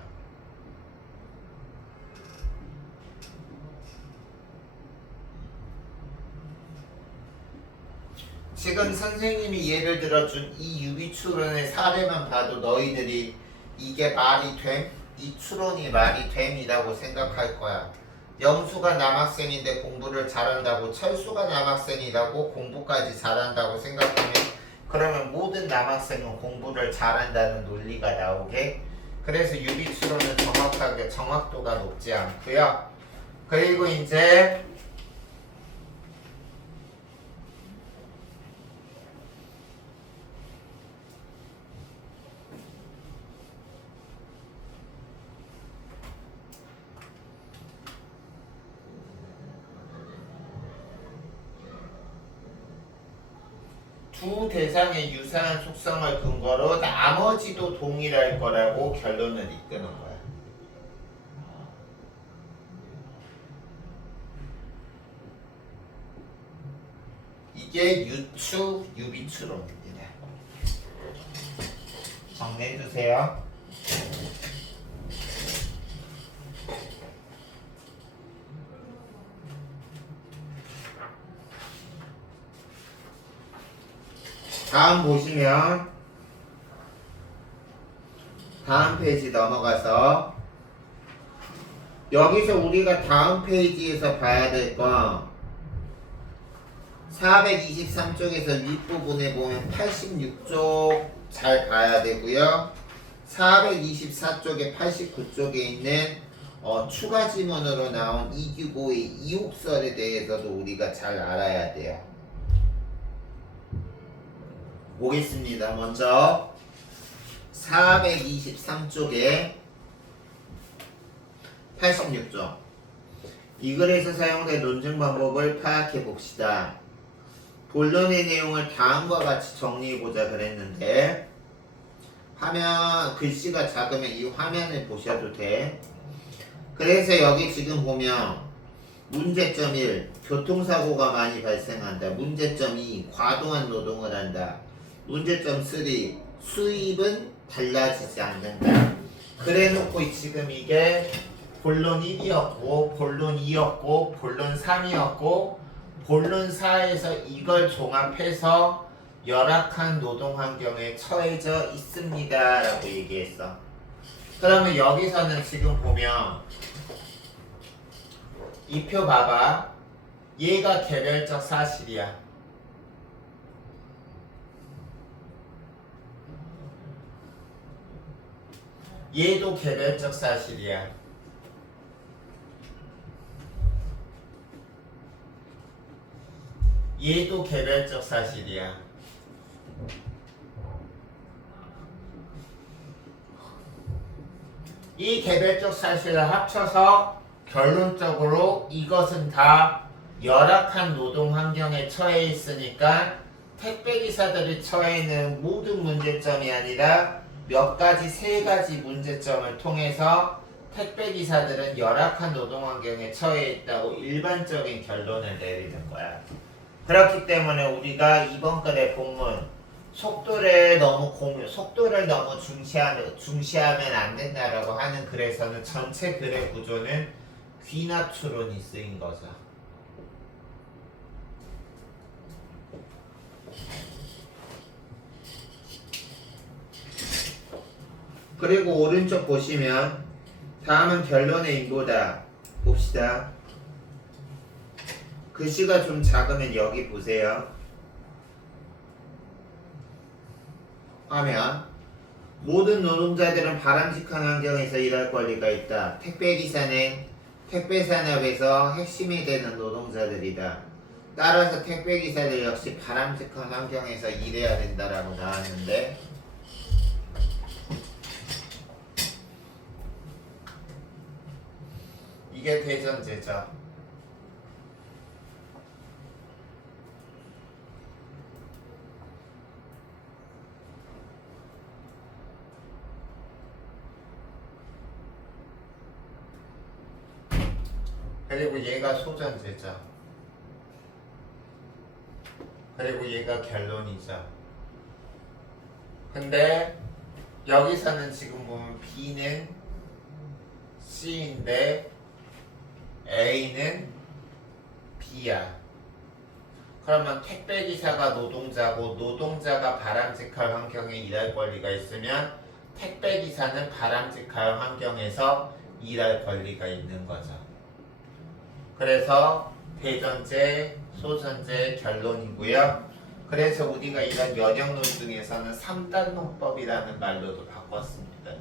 지금 선생님이 예를 들어준 이 유비추론의 사례만 봐도 너희들이 이게 말이 됨? 이 추론이 말이 됨이라고 생각할 거야. 영수가 남학생인데 공부를 잘한다고, 철수가 남학생이라고 공부까지 잘한다고 생각하면 그러면 모든 남학생은 공부를 잘한다는 논리가 나오게. 그래서 유비추론은 정확도가 높지 않고요. 그리고 이제 두 대상의 유사한 속성을 근거로 나머지도 동일할 거라고 결론을 이끄는 거야. 이게 유비추론입니다. 정리해주세요. 다음 보시면 다음 페이지 넘어가서 여기서 우리가 다음 페이지에서 봐야 될 건 423쪽에서 윗부분에 보면 86쪽 잘 봐야 되고요. 424쪽에 89쪽에 있는 추가 지문으로 나온 이규고의 이혹설에 대해서도 우리가 잘 알아야 돼요. 보겠습니다. 먼저 423쪽에 86쪽. 이 글에서 사용된 논증 방법을 파악해 봅시다. 본론의 내용을 다음과 같이 정리해보자 그랬는데, 화면 글씨가 작으면 이 화면을 보셔도 돼. 그래서 여기 지금 보면 문제점 1 교통사고가 많이 발생한다. 문제점 2 과도한 노동을 한다. 문제점 3 수입은 달라지지 않는다. 그래 놓고 지금 이게 본론 1이었고 본론 2였고 본론 3이었고 본론 4에서 이걸 종합해서 열악한 노동 환경에 처해져 있습니다 라고 얘기했어. 그러면 여기서는 지금 보면 이 표 봐봐. 얘가 개별적 사실이야. 얘도 개별적 사실이야. 얘도 개별적 사실이야. 이 개별적 사실을 합쳐서 결론적으로 이것은 다 열악한 노동 환경에 처해 있으니까 택배기사들이 처해 있는 모든 문제점이 아니라 몇 가지, 세 가지 문제점을 통해서 택배기사들은 열악한 노동 환경에 처해 있다고 일반적인 결론을 내리는 거야. 그렇기 때문에 우리가 이번 글의 본문 속도를 너무 중시하면 안 된다라고 하는 글에서는 전체 글의 구조는 귀납추론이 쓰인 거죠. 그리고 오른쪽 보시면 다음은 결론의 인보다 봅시다. 글씨가 좀 작으면 여기 보세요. 화면. 모든 노동자들은 바람직한 환경에서 일할 권리가 있다. 택배기사는 택배산업에서 핵심이 되는 노동자들이다. 따라서 택배기사들 역시 바람직한 환경에서 일해야 된다라고 나왔는데, 이게 대전제죠. 그리고 얘가 소전제죠. 그리고 얘가 결론이죠. 근데 여기서는 지금 보면 B는 C인데 A는 B야. 그러면 택배기사가 노동자고 노동자가 바람직한 환경에 일할 권리가 있으면 택배기사는 바람직한 환경에서 일할 권리가 있는 거죠. 그래서 대전제, 소전제 결론이고요. 그래서 우리가 이런 연역론 중에서는 3단론법이라는 말로도 바꿨습니다.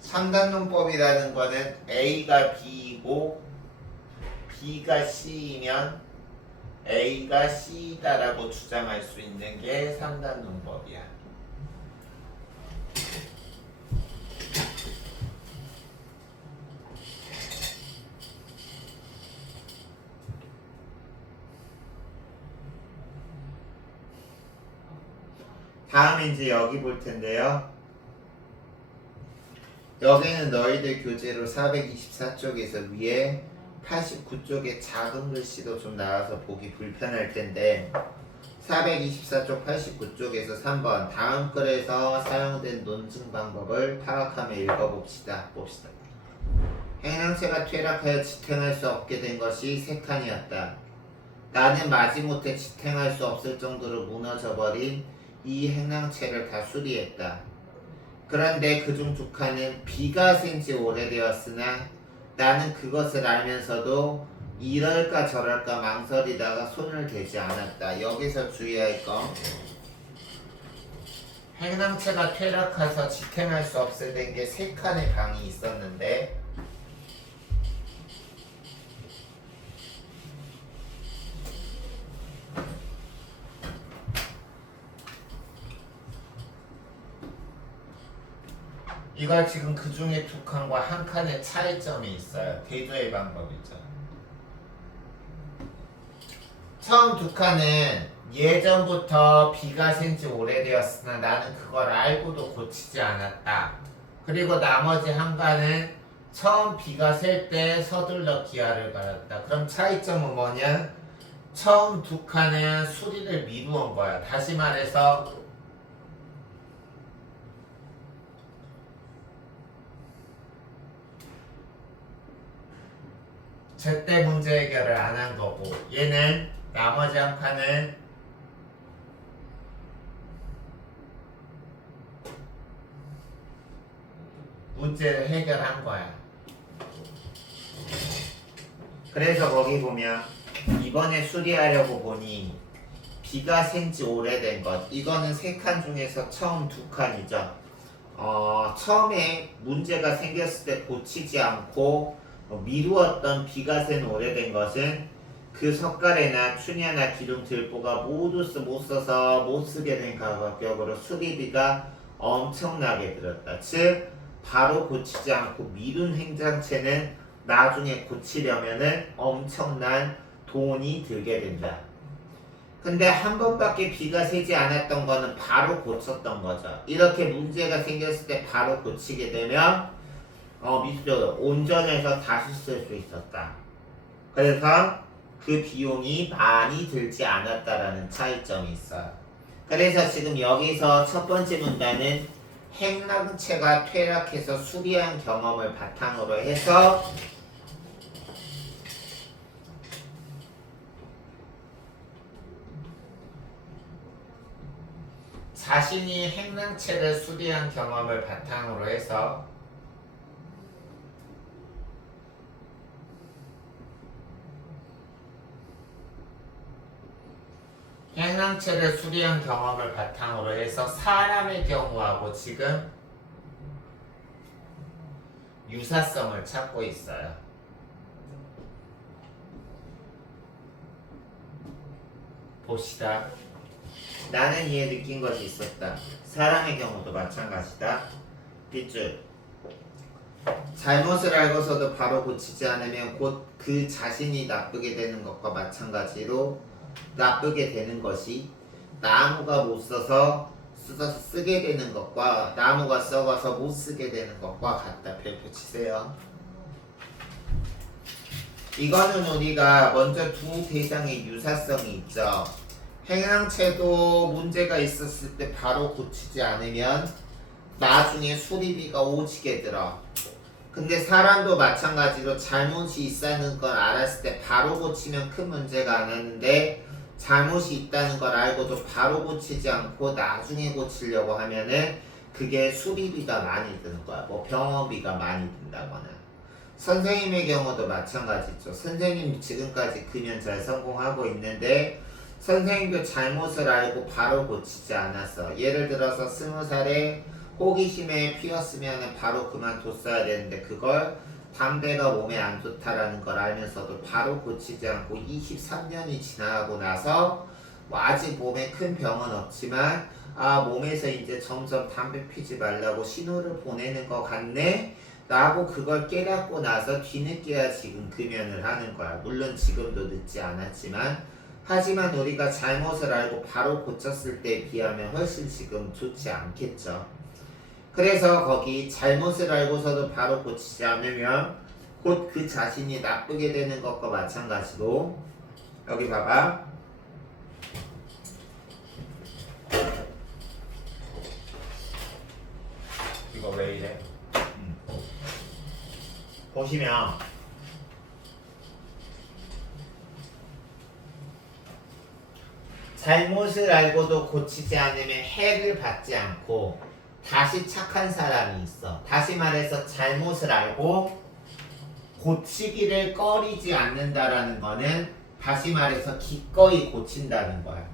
삼단론법이라는 거는 A가 B이고 B가 C이면 A가 C다라고 주장할 수 있는 게 3단 논법이야. 다음 이제 여기 볼 텐데요. 여기는 너희들 교재로 424쪽에서 위에 89쪽에 작은 글씨도 좀 나와서 보기 불편할 텐데 424쪽 89쪽에서 3번 다음 글에서 사용된 논증 방법을 파악하며 읽어봅시다. 행랑체가 퇴락하여 지탱할 수 없게 된 것이 3칸이었다. 나는 마지못해 지탱할 수 없을 정도로 무너져버린 이 행랑체를 다 수리했다. 그런데 그중 2칸은 비가 센 지 오래되었으나 나는 그것을 알면서도 이럴까 저럴까 망설이다가 손을 대지 않았다. 여기서 주의할 거, 행랑체가 퇴락해서 지탱할 수 없게 된 게 3칸의 방이 있었는데 이거 지금 그 중에 두 칸과 한 칸의 차이점이 있어요. 대조의 방법이죠. 처음 두 칸은 예전부터 비가 샌 지 오래되었으나 나는 그걸 알고도 고치지 않았다. 그리고 나머지 한 칸은 처음 비가 셀 때 서둘러 기아를 갈았다. 그럼 차이점은 뭐냐? 처음 두 칸은 수리를 미루은 거야. 다시 말해서 제때 문제 해결을 안 한 거고, 얘는 나머지 한 칸은 문제를 해결한 거야. 그래서 거기 보면 이번에 수리하려고 보니 비가 샌 지 오래된 것, 이거는 세 칸 중에서 처음 두 칸이죠. 처음에 문제가 생겼을 때 고치지 않고 미루었던 비가 샌 오래된 것은 그 석가래나 춘야나 기둥 들보가 모두 못 써서 못 쓰게 된 가격으로 수리비가 엄청나게 들었다. 즉 바로 고치지 않고 미룬 행장체는 나중에 고치려면은 엄청난 돈이 들게 된다. 근데 한 번밖에 비가 새지 않았던 거는 바로 고쳤던 거죠. 이렇게 문제가 생겼을 때 바로 고치게 되면 밑으로 온전해서 다시 쓸 수 있었다. 그래서 그 비용이 많이 들지 않았다라는 차이점이 있어요. 그래서 지금 여기서 첫 번째 문단은 행랑체가 퇴락해서 수리한 경험을 바탕으로 해서 자신이 행랑체를 수리한 경험을 바탕으로 해서 행랑체를 수리한 경험을 바탕으로 해서 사람의 경우하고 지금 유사성을 찾고 있어요. 봅시다. 나는 이에 느낀 것이 있었다. 사람의 경우도 마찬가지다. 빗줄. 잘못을 알고서도 바로 고치지 않으면 곧 그 자신이 나쁘게 되는 것과 마찬가지로 나쁘게 되는 것이 나무가 못 써서 쓰게 되는 것과 나무가 썩어서 못 쓰게 되는 것과 같다. 별표 치세요. 이거는 우리가 먼저 두 대상의 유사성이 있죠. 행랑체도 문제가 있었을 때 바로 고치지 않으면 나중에 수리비가 오지게 들어. 근데 사람도 마찬가지로 잘못이 있다는 걸 알았을 때 바로 고치면 큰 문제가 안 하는데 잘못이 있다는 걸 알고도 바로 고치지 않고 나중에 고치려고 하면은 그게 수리비가 많이 드는 거야. 뭐 병원비가 많이 든다거나. 선생님의 경우도 마찬가지죠. 선생님 지금까지 금연 잘 성공하고 있는데 선생님도 잘못을 알고 바로 고치지 않았어. 예를 들어서 20살에 호기심에 피었으면 바로 그만뒀어야 되는데 그걸 담배가 몸에 안 좋다라는 걸 알면서도 바로 고치지 않고 23년이 지나고 나서 뭐 아직 몸에 큰 병은 없지만 몸에서 이제 점점 담배 피지 말라고 신호를 보내는 것 같네 라고 그걸 깨닫고 나서 뒤늦게야 지금 금연을 하는 거야. 물론 지금도 늦지 않았지만 하지만 우리가 잘못을 알고 바로 고쳤을 때에 비하면 훨씬 지금 좋지 않겠죠. 그래서 거기 잘못을 알고서도 바로 고치지 않으면 곧 그 자신이 나쁘게 되는 것과 마찬가지로 여기 봐봐. 이거 왜 이래? 보시면 잘못을 알고도 고치지 않으면 해를 받지 않고 다시 착한 사람이 있어. 다시 말해서 잘못을 알고 고치기를 꺼리지 않는다라는 거는 다시 말해서 기꺼이 고친다는 거야.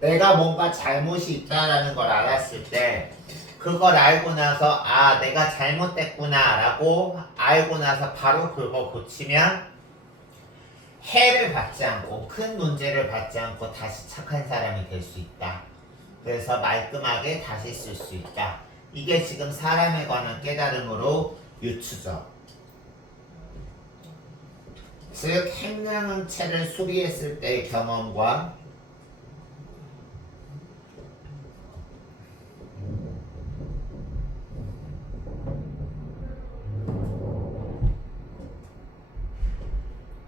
내가 뭔가 잘못이 있다라는 걸 알았을 때 그걸 알고 나서 내가 잘못됐구나 라고 알고 나서 바로 그거 고치면 해를 받지 않고 큰 문제를 받지 않고 다시 착한 사람이 될 수 있다. 그래서 말끔하게 다시 쓸 수 있다. 이게 지금 사람에 관한 깨달음으로 유추죠. 즉 행량체를 수리했을 때의 경험과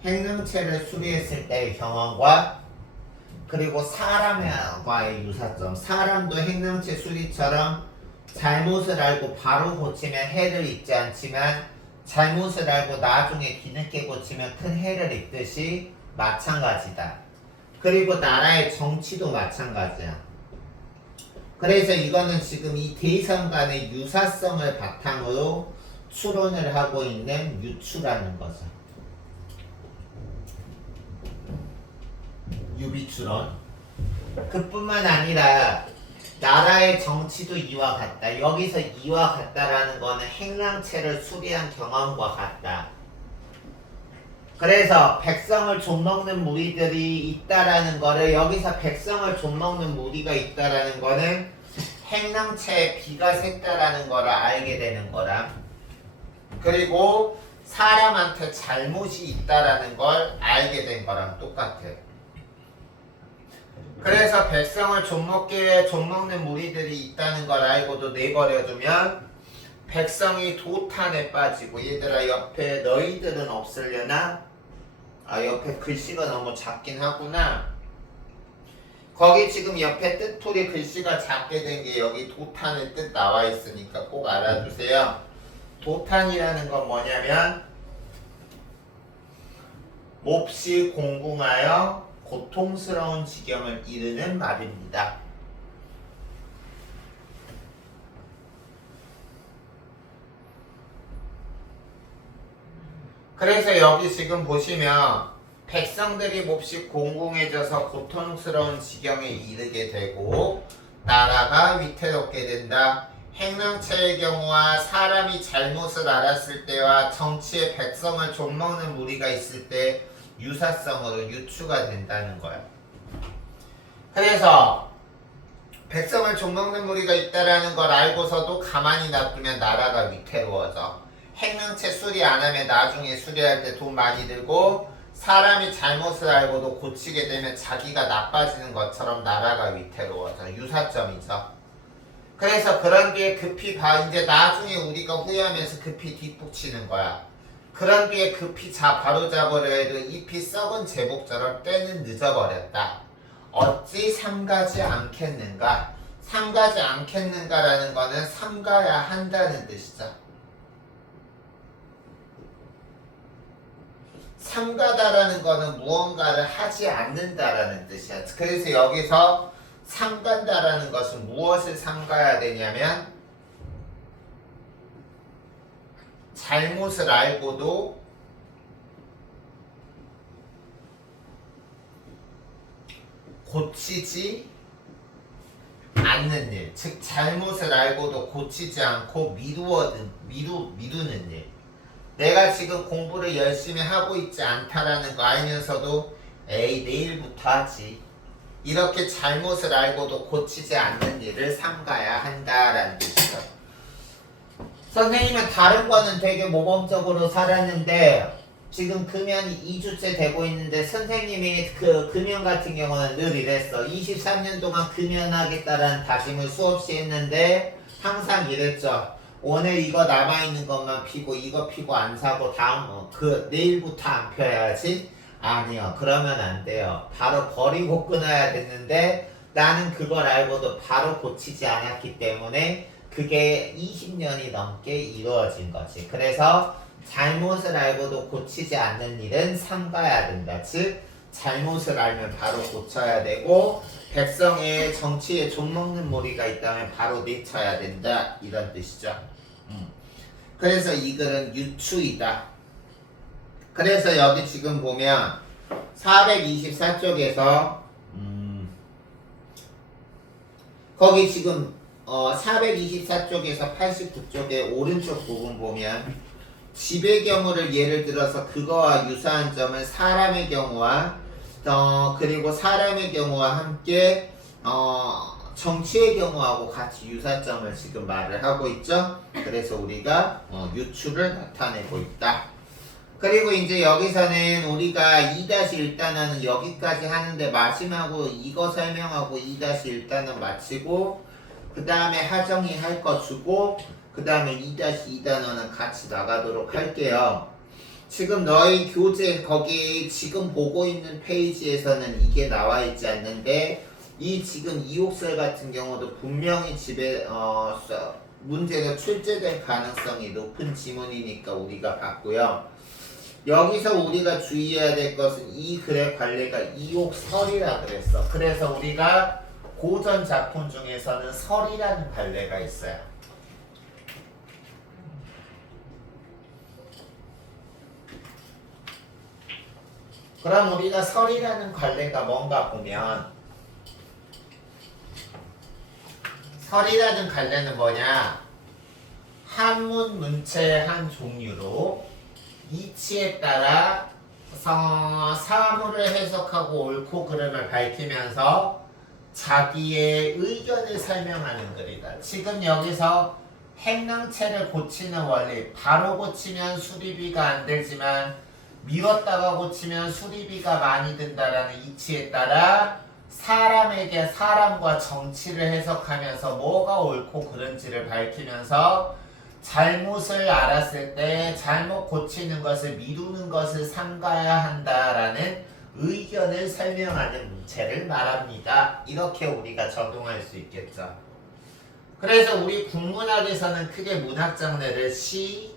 행량체를 수리했을 때의 경험과 그리고 사람과의 유사점. 사람도 행량체 수리처럼 잘못을 알고 바로 고치면 해를 입지 않지만 잘못을 알고 나중에 뒤늦게 고치면 큰 해를 입듯이 마찬가지다. 그리고 나라의 정치도 마찬가지야. 그래서 이거는 지금 이 대상 간의 유사성을 바탕으로 추론을 하고 있는 유추라는 거죠. 유비추론. 그뿐만 아니라 나라의 정치도 이와 같다. 여기서 이와 같다라는 거는 행랑체를 수리한 경험과 같다. 그래서 백성을 좀먹는 무리들이 있다라는 거를 여기서 백성을 좀먹는 무리가 있다라는 거는 행랑체에 비가 샜다라는 거를 알게 되는 거라. 그리고 사람한테 잘못이 있다라는 걸 알게 된 거랑 똑같아. 그래서 백성을 좀먹는 무리들이 있다는 걸 알고도 내버려두면 백성이 도탄에 빠지고 얘들아 옆에 너희들은 없으려나? 옆에 글씨가 너무 작긴 하구나. 거기 지금 옆에 뜻풀이 글씨가 작게 된 게 여기 도탄의 뜻 나와 있으니까 꼭 알아두세요. 도탄이라는 건 뭐냐면 몹시 공궁하여 고통스러운 지경을 이르는 말입니다. 그래서 여기 지금 보시면 백성들이 몹시 공공해져서 고통스러운 지경에 이르게 되고 나라가 위태롭게 된다. 행랑체의 경우와 사람이 잘못을 알았을 때와 정치의 백성을 좀먹는 무리가 있을 때 유사성으로 유추가 된다는 거야. 그래서 백성을 좀먹는 무리가 있다라는 걸 알고서도 가만히 놔두면 나라가 위태로워져. 행랑체 수리 안 하면 나중에 수리할 때 돈 많이 들고 사람이 잘못을 알고도 고치게 되면 자기가 나빠지는 것처럼 나라가 위태로워져. 유사점이죠. 그래서 그런 뒤에 급히 이제 나중에 우리가 후회하면서 급히 뒷북치는 거야. 그런 뒤에 급히 바로잡으려 해도 잎이 썩은 제복처럼 때는 늦어버렸다. 어찌 삼가지 않겠는가? 삼가지 않겠는가라는 거는 삼가야 한다는 뜻이죠. 삼가다라는 거는 무언가를 하지 않는다라는 뜻이야. 그래서 여기서 삼간다라는 것은 무엇을 삼가야 되냐면 잘못을 알고도 고치지 않는 일, 즉 잘못을 알고도 고치지 않고 미루는 일. 내가 지금 공부를 열심히 하고 있지 않다라는 거 알면서도 에이 내일부터 하지. 이렇게 잘못을 알고도 고치지 않는 일을 삼가야 한다라는 뜻이죠. 선생님은 다른 거는 되게 모범적으로 살았는데 지금 금연이 2주째 되고 있는데 선생님이 그 금연 같은 경우는 늘 이랬어. 23년 동안 금연하겠다라는 다짐을 수없이 했는데 항상 이랬죠. 오늘 이거 남아있는 것만 피고 이거 피고 안 사고 다음 내일부터 안 펴야지. 아니요, 그러면 안 돼요. 바로 버리고 끊어야 됐는데 나는 그걸 알고도 바로 고치지 않았기 때문에 그게 20년이 넘게 이루어진 거지. 그래서 잘못을 알고도 고치지 않는 일은 삼가야 된다. 즉 잘못을 알면 바로 고쳐야 되고 백성의 정치에 좀먹는 무리가 있다면 바로 내쳐야 된다. 이런 뜻이죠. 그래서 이 글은 유추이다. 그래서 여기 지금 보면 424쪽에서 거기 지금 424쪽에서 89쪽의 오른쪽 부분 보면 집의 경우를 예를 들어서 그거와 유사한 점은 사람의 경우와 그리고 사람의 경우와 함께 정치의 경우하고 같이 유사점을 지금 말을 하고 있죠. 그래서 우리가 유추를 나타내고 있다. 그리고 이제 여기서는 우리가 2-1단원은 여기까지 하는데 마지막으로 이거 설명하고 2-1단원 마치고 그 다음에 하정이 할 거 주고 그 다음에 2-2단원은 같이 나가도록 할게요. 지금 너희 교재 거기 지금 보고 있는 페이지에서는 이게 나와 있지 않는데 이 지금 이옥설 같은 경우도 분명히 집에 문제가 출제될 가능성이 높은 지문이니까 우리가 봤고요. 여기서 우리가 주의해야 될 것은 이 글의 관례가 이옥설이라 그랬어. 그래서 우리가 고전 작품 중에서는 설이라는 관례가 있어요. 그럼 우리가 설이라는 관례가 뭔가 보면 설이라는 관례는 뭐냐? 한문 문체의 한 종류로 이치에 따라 사물을 해석하고 옳고 그름을 밝히면서 자기의 의견을 설명하는 글이다. 지금 여기서 행랑체를 고치는 원리, 바로 고치면 수리비가 안 들지만 미뤘다가 고치면 수리비가 많이 든다라는 이치에 따라 사람에게 사람과 정치를 해석하면서 뭐가 옳고 그른지를 밝히면서 잘못을 알았을 때 잘못 고치는 것을 미루는 것을 삼가야 한다라는 의견을 설명하는 문체를 말합니다. 이렇게 우리가 적용할 수 있겠죠. 그래서 우리 국문학에서는 크게 문학 장르를 시,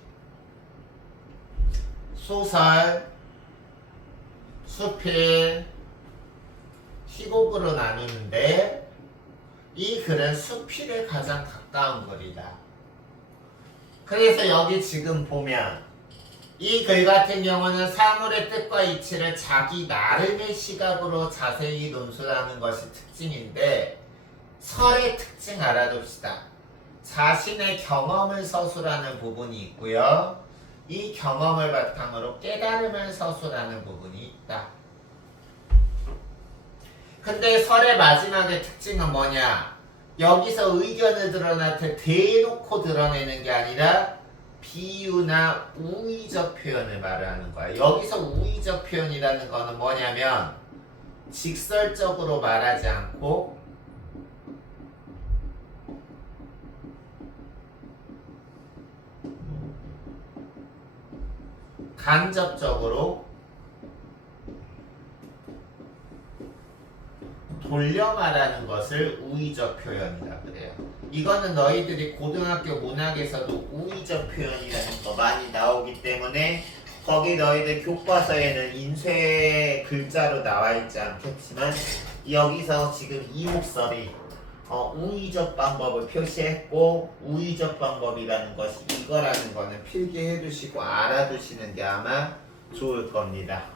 소설, 수필, 희곡으로 나누는데 이 글은 수필에 가장 가까운 글이다. 그래서 여기 지금 보면 이 글 같은 경우는 사물의 뜻과 이치를 자기 나름의 시각으로 자세히 논술하는 것이 특징인데 설의 특징 알아둡시다. 자신의 경험을 서술하는 부분이 있고요. 이 경험을 바탕으로 깨달음을 서술하는 부분이 있다. 근데 설의 마지막의 특징은 뭐냐? 여기서 의견을 드러낼 대놓고 드러내는 게 아니라 비유나 우의적 표현을 말하는 거야. 여기서 우의적 표현이라는 거는 뭐냐면 직설적으로 말하지 않고 간접적으로 돌려 말하는 것을 우의적 표현이라 그래요. 이거는 너희들이 고등학교 문학에서도 우의적 표현이라는 거 많이 나오기 때문에 거기 너희들 교과서에는 인쇄 글자로 나와 있지 않겠지만 여기서 지금 이옥설이 우의적 방법을 표시했고 우의적 방법이라는 것이 이거라는 거는 필기해 두시고 알아두시는 게 아마 좋을 겁니다.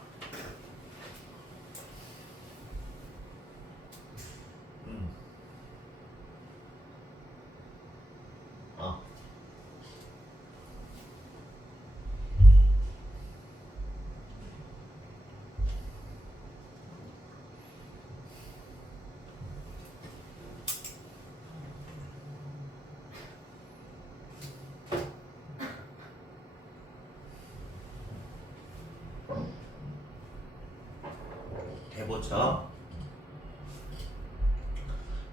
해보죠.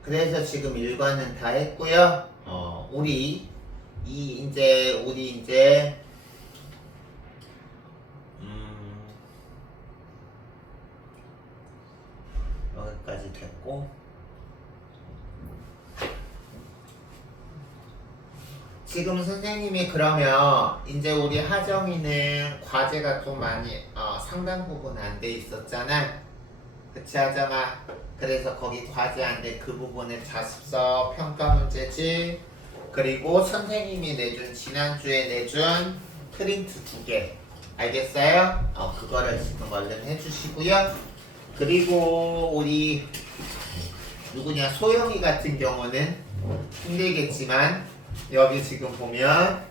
그래서 지금 일과는 다 했고요. 우리 이제 여기까지 됐고 지금 선생님이 그러면 이제 우리 하정이는 과제가 좀 많이 상당 부분 안 돼 있었잖아. 그치 하정아? 그래서 거기 과제 안 돼 그 부분에 자습서 평가 문제지. 그리고 선생님이 내준 지난주에 내준 프린트 2개 알겠어요? 그거를 지금 얼른 해주시고요. 그리고 우리 누구냐 소영이 같은 경우는 힘들겠지만 여기 지금 보면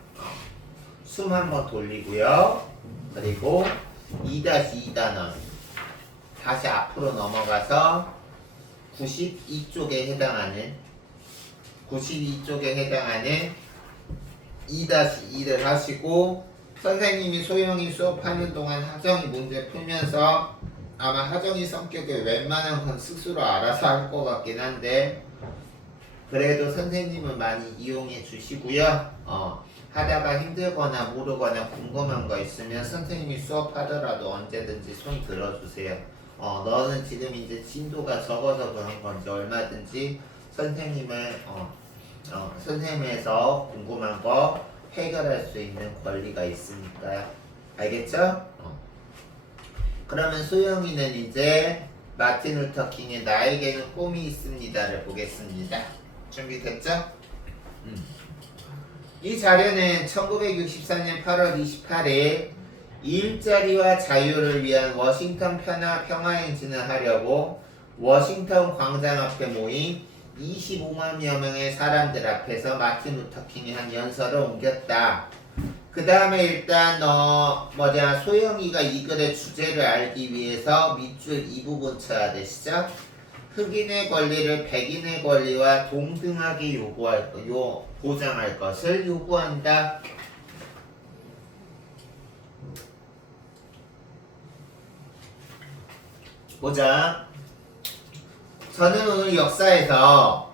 숨 한번 돌리고요. 그리고 2-2단원 다시 앞으로 넘어가서 92쪽에 해당하는 92쪽에 해당하는 2-2를 하시고 선생님이 소영이 수업하는 동안 하정이 문제 풀면서 아마 하정이 성격을 웬만한 건 스스로 알아서 할 것 같긴 한데 그래도 선생님은 많이 이용해 주시고요. 하다가 힘들거나 모르거나 궁금한 거 있으면 선생님이 수업하더라도 언제든지 손 들어주세요. 너는 지금 이제 진도가 적어서 그런 건지 얼마든지 선생님을 선생님에서 궁금한 거 해결할 수 있는 권리가 있으니까요. 알겠죠? 그러면 소영이는 이제 마틴 루터 킹의 나에게는 꿈이 있습니다를 보겠습니다. 준비됐죠? 이 자료는 1964년 8월 28일 일자리와 자유를 위한 워싱턴 평화행진을 하려고 워싱턴 광장 앞에 모인 25만여 명의 사람들 앞에서 마틴 루터 킹이 한 연설을 옮겼다. 그 다음에 일단 소영이가 이 글의 주제를 알기 위해서 밑줄 이 부분 쳐야 되시죠? 흑인의 권리를 백인의 권리와 동등하게 보장할 것을 요구한다. 보자. 저는 오늘 역사에서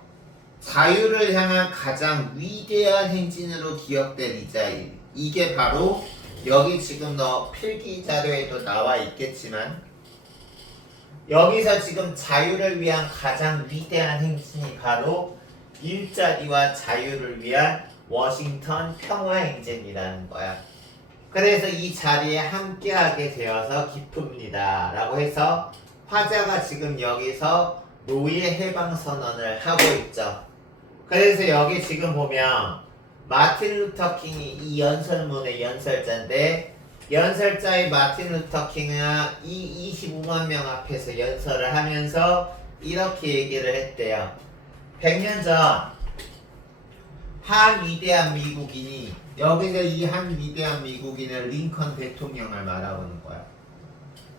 자유를 향한 가장 위대한 행진으로 기억될 이 자리, 이게 바로 여기 지금 너 필기 자료에도 나와 있겠지만 여기서 지금 자유를 위한 가장 위대한 행진이 바로 일자리와 자유를 위한 워싱턴 평화행진이라는 거야. 그래서 이 자리에 함께하게 되어서 기쁩니다 라고 해서 화자가 지금 여기서 노예 해방 선언을 하고 있죠. 그래서 여기 지금 보면 마틴 루터 킹이 이 연설문의 연설자인데 연설자의 마틴 루터 킹은 이 25만 명 앞에서 연설을 하면서 이렇게 얘기를 했대요. 100년 전 한 위대한 미국인이, 여기서 이 한 위대한 미국인은 링컨 대통령을 말하는 거야.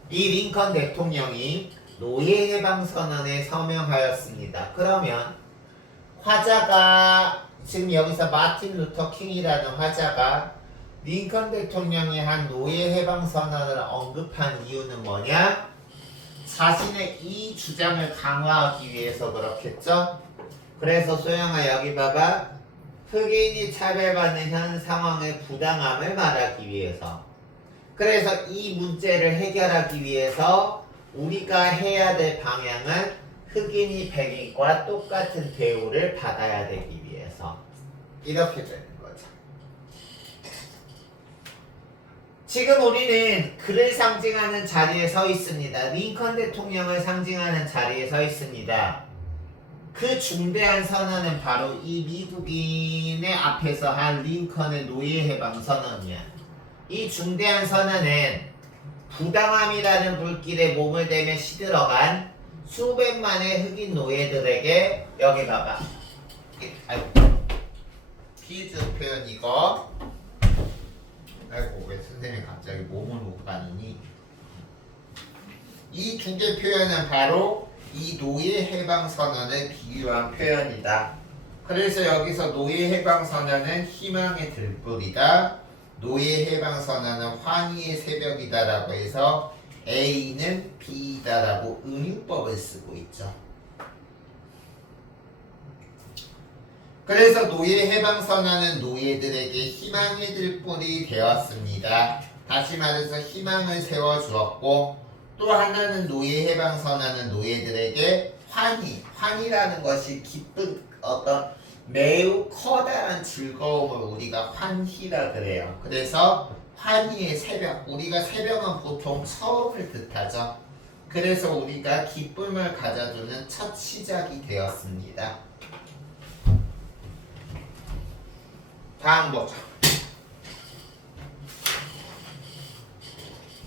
이 링컨 대통령이 노예 해방 선언에 서명하였습니다. 그러면 화자가 지금 여기서 마틴 루터 킹이라는 화자가 링컨 대통령이 한 노예 해방 선언을 언급한 이유는 뭐냐? 자신의 이 주장을 강화하기 위해서 그렇겠죠? 그래서 소영아 여기 봐봐. 흑인이 차별받는 현 상황의 부당함을 말하기 위해서. 그래서 이 문제를 해결하기 위해서 우리가 해야 될 방향은 흑인이 백인과 똑같은 대우를 받아야 되기 위해서. 이렇게 되는 거죠. 지금 우리는 그를 상징하는 자리에 서 있습니다. 링컨 대통령을 상징하는 자리에 서 있습니다. 그 중대한 선언은 바로 이 미국인의 앞에서 한 링컨의 노예 해방 선언이야. 이 중대한 선언은 부당함이라는 불길에 몸을 대며 시들어간 수백만의 흑인 노예들에게, 여기 봐봐. 퀴즈 표현 이거. 아이고 왜 선생님이 갑자기 몸을 못 가느니. 이 두 개 표현은 바로 이 노예 해방 선언을 비유한 표현이다. 그래서 여기서 노예 해방 선언은 희망의 들불이다. 노예 해방 선언은 환희의 새벽이다라고 해서 A는 B다라고 은유법을 쓰고 있죠. 그래서 노예 해방 선언은 노예들에게 희망의 들불이 되었습니다. 다시 말해서 희망을 세워 주었고, 또 하나는 노예 해방 선언은 노예들에게 환희라는 것이 기쁜 어떤 매우 커다란 즐거움을 우리가 환희라 그래요. 그래서 환희의 새벽, 우리가 새벽은 보통 처음을 뜻하죠. 그래서 우리가 기쁨을 가져주는 첫 시작이 되었습니다. 다음 보죠.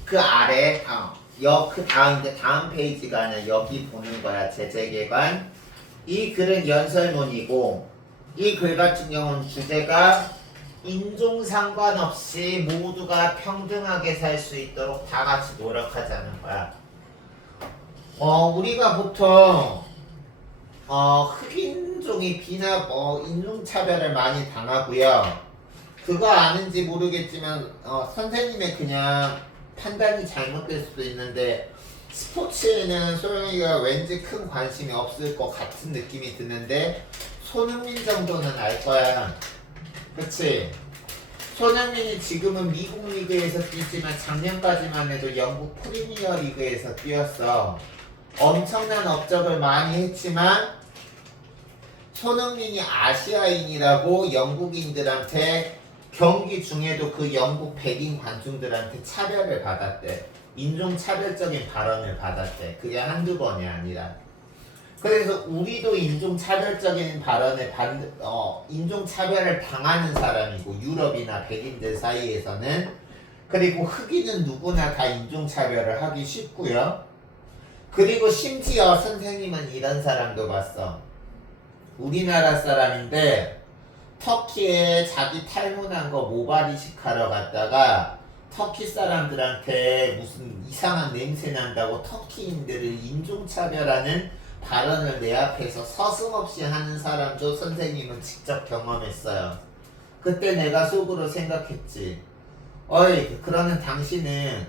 그 아래 다음 페이지가 아니라 여기 보는 거야. 제재개관. 이 글은 연설문이고 이 글 같은 경우는 주제가 인종 상관없이 모두가 평등하게 살 수 있도록 다 같이 노력하자는 거야. 우리가 보통 흑인종이 비나 인종차별을 많이 당하고요. 그거 아는지 모르겠지만 선생님의 그냥 판단이 잘못될 수도 있는데 스포츠에는 소영이가 왠지 큰 관심이 없을 것 같은 느낌이 드는데 손흥민 정도는 알 거야. 그치? 손흥민이 지금은 미국 리그에서 뛰지만 작년까지만 해도 영국 프리미어 리그에서 뛰었어. 엄청난 업적을 많이 했지만 손흥민이 아시아인이라고 영국인들한테 경기 중에도 그 영국 백인 관중들한테 차별을 받았대. 인종차별적인 발언을 받았대. 그게 한두 번이 아니라. 그래서 우리도 인종차별적인 발언을 인종차별을 당하는 사람이고 유럽이나 백인들 사이에서는 그리고 흑인은 누구나 다 인종차별을 하기 쉽고요. 그리고 심지어 선생님은 이런 사람도 봤어. 우리나라 사람인데 터키에 자기 탈모난 거 모발이식 하러 갔다가 터키 사람들한테 무슨 이상한 냄새 난다고 터키인들을 인종차별하는 발언을 내 앞에서 서슴없이 하는 사람도 선생님은 직접 경험했어요. 그때 내가 속으로 생각했지. 어이, 그러는 당신이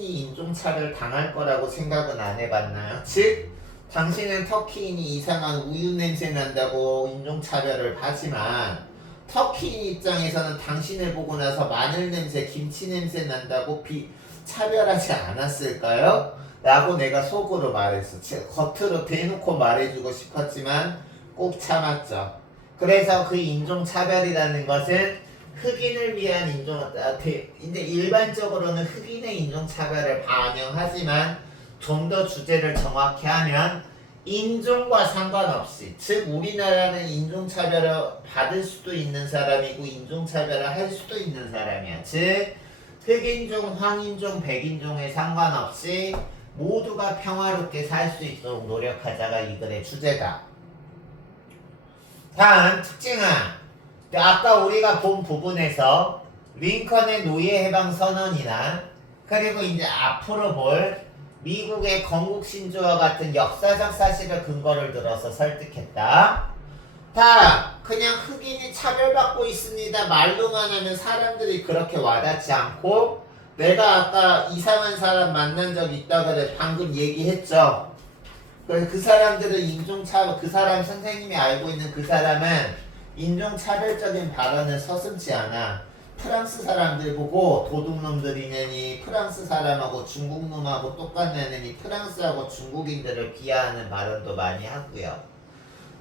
인종차별 당할 거라고 생각은 안 해봤나요? 즉, 당신은 터키인이 이상한 우유 냄새 난다고 인종차별을 하지만 터키인 입장에서는 당신을 보고 나서 마늘 냄새, 김치 냄새 난다고 차별하지 않았을까요? 라고 내가 속으로 말했어. 겉으로 대놓고 말해주고 싶었지만 꼭 참았죠. 그래서 그 인종차별이라는 것은 흑인을 위한 이제 일반적으로는 흑인의 인종차별을 반영하지만 좀 더 주제를 정확히 하면 인종과 상관없이, 즉 우리나라는 인종차별을 받을 수도 있는 사람이고 인종차별을 할 수도 있는 사람이야. 즉 흑인종, 황인종, 백인종에 상관없이 모두가 평화롭게 살 수 있도록 노력하자가 이 글의 주제다. 다음 특징은 아까 우리가 본 부분에서 링컨의 노예 해방 선언이나 그리고 이제 앞으로 볼 미국의 건국 신조와 같은 역사적 사실을 근거를 들어서 설득했다. 다음, 그냥 흑인이 차별받고 있습니다 말로만 하면 사람들이 그렇게 와닿지 않고, 내가 아까 이상한 사람 만난 적 있다 그래 방금 얘기했죠. 그래서 그 사람들은 그 사람 선생님이 알고 있는 그 사람은 인종차별적인 발언을 서슴지 않아. 프랑스 사람들 보고 도둑놈들이냐니 프랑스 사람하고 중국놈하고 똑같냐니 프랑스하고 중국인들을 비하하는 발언도 많이 하고요.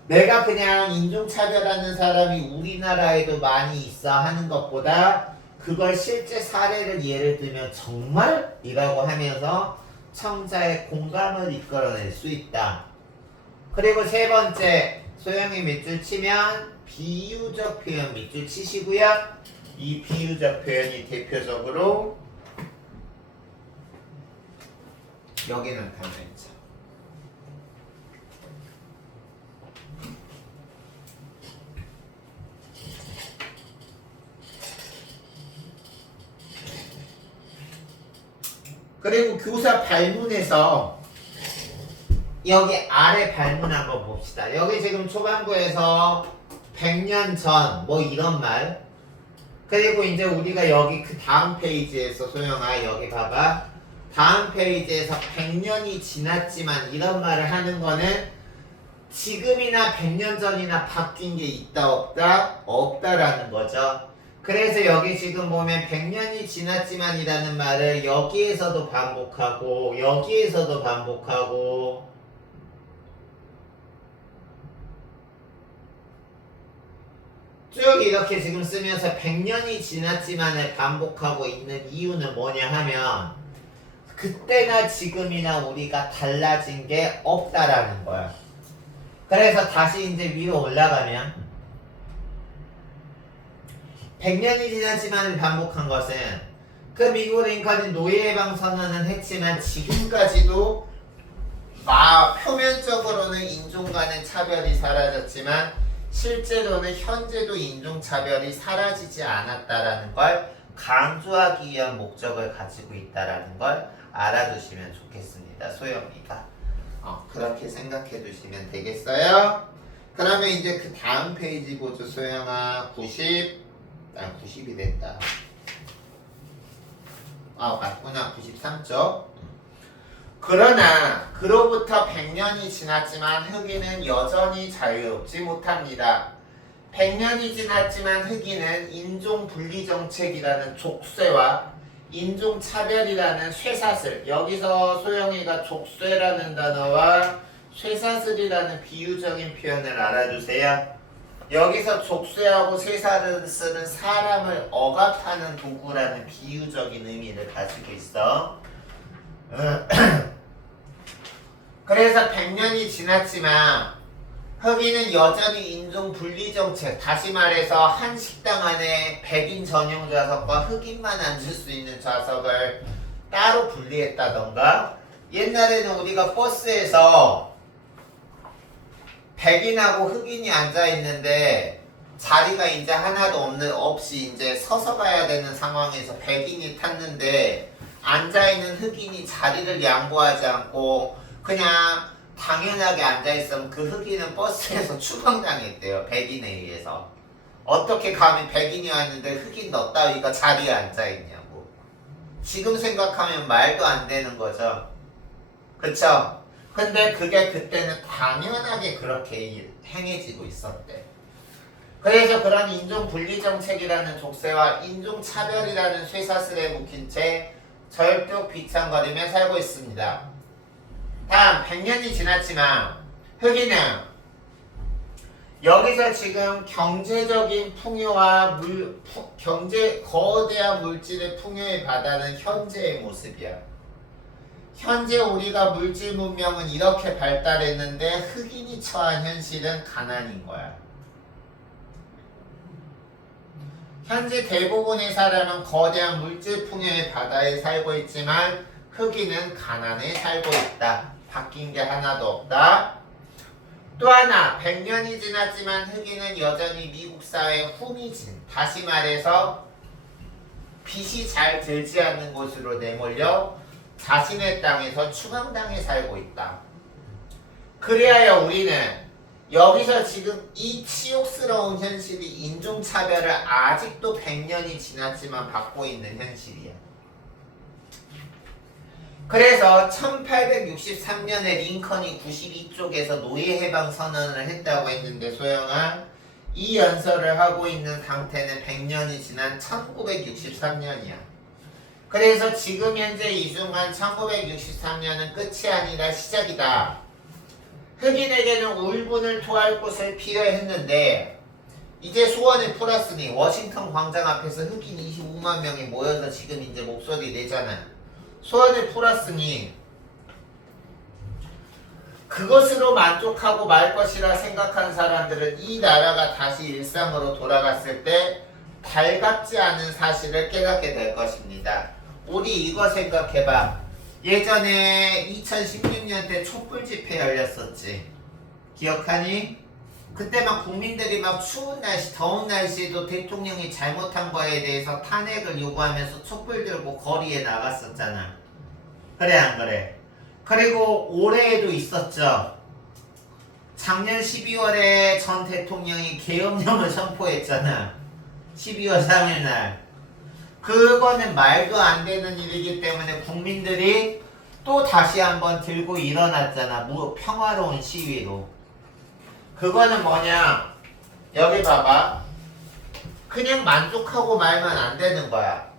내가 그냥 인종차별하는 사람이 우리나라에도 많이 있어 하는 것보다 그걸 실제 사례를 예를 들면 정말? 이라고 하면서 청자의 공감을 이끌어낼 수 있다. 그리고 세 번째, 소영이 밑줄 치면 비유적 표현 밑줄 치시고요. 이 비유적 표현이 대표적으로 여기 나타나 있죠. 그리고 교사 발문에서 여기 아래 발문 한번 봅시다. 여기 지금 초반부에서 100년 전 뭐 이런 말, 그리고 이제 우리가 여기 그 다음 페이지에서 소영아 여기 봐봐. 다음 페이지에서 100년이 지났지만 이런 말을 하는 거는 지금이나 100년 전이나 바뀐 게 있다 없다? 없다라는 거죠. 그래서 여기 지금 보면 100년이 지났지만 이라는 말을 여기에서도 반복하고 여기에서도 반복하고 쭉 이렇게 지금 쓰면서 100년이 지났지만을 반복하고 있는 이유는 뭐냐 하면 그때나 지금이나 우리가 달라진 게 없다라는 거야. 그래서 다시 이제 위로 올라가면 100년이 지났지만을 반복한 것은 그 미국 링컨은 노예 해방 선언은 했지만 지금까지도 표면적으로는 인종 간의 차별이 사라졌지만 실제로는 현재도 인종차별이 사라지지 않았다라는 걸 강조하기 위한 목적을 가지고 있다라는 걸 알아두시면 좋겠습니다. 소영이가. 그렇게 생각해 두시면 되겠어요. 그러면 이제 그 다음 페이지 보죠. 소영아 90이 됐다. 맞구나. 93쪽. 그러나 그로부터 100년이 지났지만 흑인은 여전히 자유롭지 못합니다. 100년이 지났지만 흑인은 인종 분리 정책이라는 족쇄와 인종 차별이라는 쇠사슬, 여기서 소영이가 족쇄라는 단어와 쇠사슬이라는 비유적인 표현을 알아주세요. 여기서 족쇄하고 쇠사슬은 사람을 억압하는 도구라는 비유적인 의미를 가지고 있어. 그래서 100년이 지났지만 흑인은 여전히 인종 분리 정책, 다시 말해서 한 식당 안에 백인 전용 좌석과 흑인만 앉을 수 있는 좌석을 따로 분리했다던가, 옛날에는 우리가 버스에서 백인하고 흑인이 앉아 있는데 자리가 이제 하나도 없이 이제 서서 가야 되는 상황에서 백인이 탔는데 앉아 있는 흑인이 자리를 양보하지 않고 그냥 당연하게 앉아있으면 그 흑인은 버스에서 추방당했대요. 백인에 의해서. 어떻게 감히 백인이 왔는데 흑인 너 따위가 자리에 앉아있냐고. 지금 생각하면 말도 안 되는 거죠. 그쵸? 근데 그게 그때는 당연하게 그렇게 행해지고 있었대. 그래서 그런 인종 분리 정책이라는 족쇄와 인종 차별이라는 쇠사슬에 묶인 채 절뚝 비창거리며 살고 있습니다. 다음 100년이 지났지만 흑인은 여기서 지금 경제적인 풍요와 거대한 물질의 풍요에 바다는 현재의 모습이야. 현재 우리가 물질 문명은 이렇게 발달했는데 흑인이 처한 현실은 가난인 거야. 현재 대부분의 사람은 거대한 물질 풍요의 바다에 살고 있지만 흑인은 가난에 살고 있다. 바뀐 게 하나도 없다. 또 하나, 100년이 지났지만 흑인은 여전히 미국 사회의 후미진, 다시 말해서 빚이 잘 들지 않는 곳으로 내몰려 자신의 땅에서 추방당해 살고 있다. 그리하여 우리는 여기서 지금 이 치욕스러운 현실이 인종차별을 아직도 100년이 지났지만 받고 있는 현실이야. 그래서 1863년에 링컨이 92쪽에서 노예해방 선언을 했다고 했는데 소영아, 이 연설을 하고 있는 상태는 100년이 지난 1963년이야. 그래서 지금 현재 이 순간 1963년은 끝이 아니라 시작이다. 흑인에게는 울분을 토할 곳을 필요했는데 이제 소원을 풀었으니 워싱턴 광장 앞에서 흑인 25만 명이 모여서 지금 이제 목소리 내잖아. 소원을 풀었으니 그것으로 만족하고 말 것이라 생각한 사람들은 이 나라가 다시 일상으로 돌아갔을 때 달갑지 않은 사실을 깨닫게 될 것입니다. 우리 이거 생각해봐. 예전에 2016년 때 촛불 집회 열렸었지. 기억하니? 그때 막 국민들이 막 추운 날씨, 더운 날씨에도 대통령이 잘못한 거에 대해서 탄핵을 요구하면서 촛불 들고 거리에 나갔었잖아. 그래 안 그래? 그리고 올해에도 있었죠. 작년 12월에 전 대통령이 계엄령을 선포했잖아. 12월 3일 날. 그거는 말도 안 되는 일이기 때문에 국민들이 또 다시 한번 들고 일어났잖아. 평화로운 시위로. 그거는 뭐냐? 여기 봐봐. 그냥 만족하고 말면 안 되는 거야.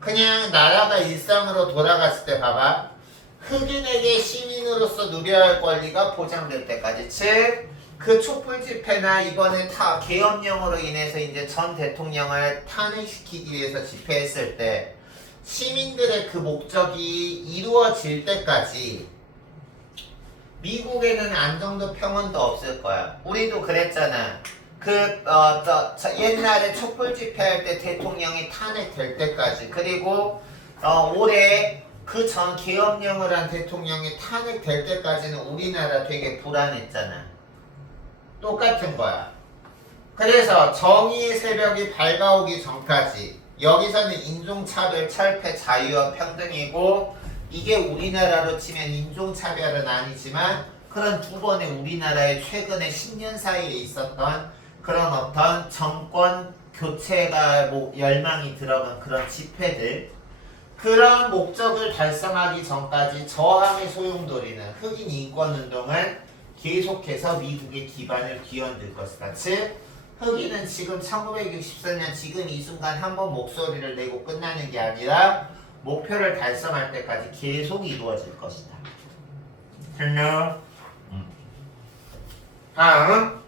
그냥 나라가 일상으로 돌아갔을 때 봐봐. 흑인에게 시민으로서 누려야 할 권리가 보장될 때까지. 즉, 그 촛불 집회나 이번에 계엄령으로 인해서 이제 전 대통령을 탄핵시키기 위해서 집회했을 때 시민들의 그 목적이 이루어질 때까지 미국에는 안정도 평온도 없을 거야. 우리도 그랬잖아. 옛날에 촛불 집회할 때 대통령이 탄핵될 때까지, 그리고 올해 그 전 계엄령을 한 대통령이 탄핵될 때까지는 우리나라 되게 불안했잖아. 똑같은 거야. 그래서 정의의 새벽이 밝아오기 전까지 여기서는 인종차별, 철폐, 자유와 평등이고 이게 우리나라로 치면 인종차별은 아니지만 그런 두 번의 우리나라의 최근에 10년 사이에 있었던 그런 어떤 정권 교체가 열망이 들어간 그런 집회들, 그런 목적을 달성하기 전까지 저항의 소용돌이는 흑인 인권운동을 계속해서 미국의 기반을 뒤흔들 것이다. 즉 흑인은 지금 1964년 지금 이 순간 한번 목소리를 내고 끝나는 게 아니라 목표를 달성할 때까지 계속 이루어질 것이다. 됐나? 다음.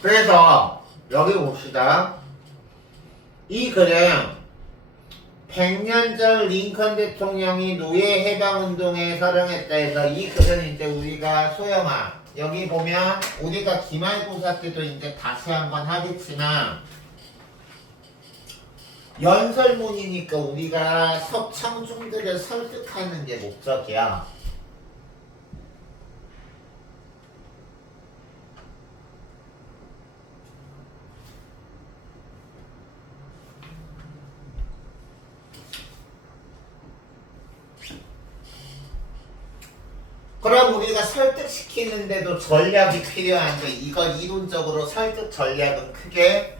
그래서 여기 봅시다. 이 글은 100년 전 링컨 대통령이 노예 해방운동에 서령했다 해서 이 글은 이제 우리가 소영아 여기 보면 우리가 기말고사 때도 이제 다시 한번 하겠지만 연설문이니까 우리가 청중들을 설득하는 게 목적이야. 그럼 우리가 설득시키는데도 전략이 필요한데 이거 이론적으로 설득 전략은 크게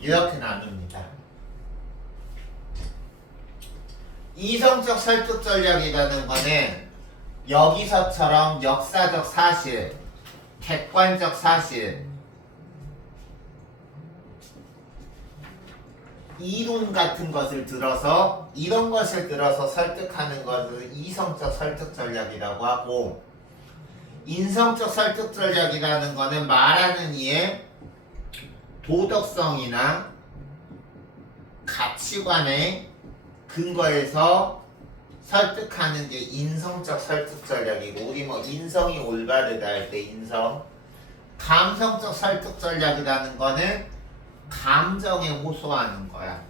이렇게 나눕니다. 이성적 설득 전략이라는 거는 여기서처럼 역사적 사실, 객관적 사실, 이론 같은 것을 들어서 이런 것을 들어서 설득하는 것을 이성적 설득 전략이라고 하고, 인성적 설득 전략이라는 거는 말하는 이의 도덕성이나 가치관의 근거에서 설득하는 게 인성적 설득 전략이고, 우리 인성이 올바르다 할 때 인성. 감성적 설득 전략이라는 거는 감정에 호소하는 거야.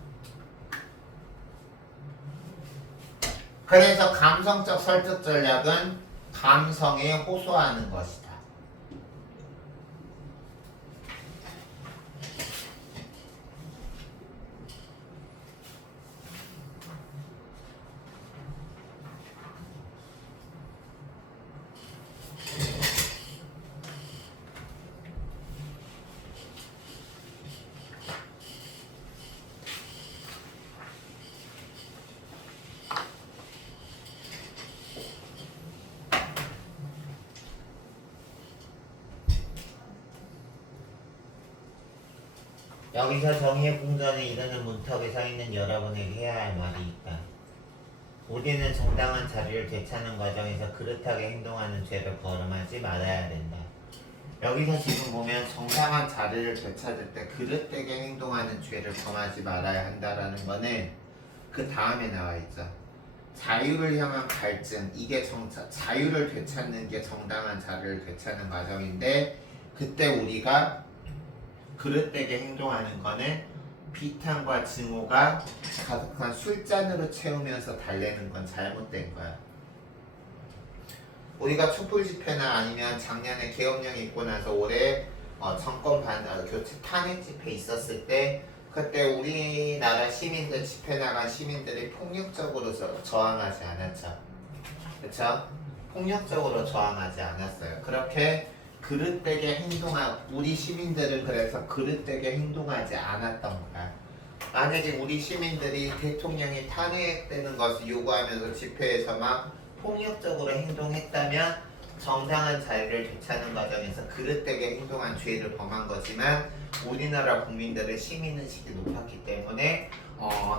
그래서 감성적 설득 전략은 감성에 호소하는 것이다. 여기서 정의의 궁전에 이르는 문턱에 서 있는 여러분에게 해야 할 말이 있다. 우리는 정당한 자리를 되찾는 과정에서 그릇하게 행동하는 죄를 범하지 말아야 된다. 여기서 지금 보면 정당한 자리를 되찾을 때 그릇되게 행동하는 죄를 범하지 말아야 한다라는 거는 그 다음에 나와 있죠. 자유를 향한 갈증, 이게 자유를 되찾는 게 정당한 자리를 되찾는 과정인데, 그때 우리가 그릇되게 행동하는 거는 비탄과 증오가 가득한 술잔으로 채우면서 달래는 건 잘못된 거야. 우리가 촛불 집회나 아니면 작년에 계엄령 있고 나서 올해 정권 교체 탄핵 집회 있었을 때, 그때 우리나라 시민들, 집회 나간 시민들이 폭력적으로 저항하지 않았죠. 그렇죠? 폭력적으로 저항하지 않았어요. 그렇게 그릇되게 우리 시민들은 그래서 그릇되게 행동하지 않았던 거야. 만약에 우리 시민들이 대통령이 탄핵되는 것을 요구하면서 집회에서 막 폭력적으로 행동했다면 정당한 자리를 되찾는 과정에서 그릇되게 행동한 죄를 범한 거지만, 우리나라 국민들의 시민의식이 높았기 때문에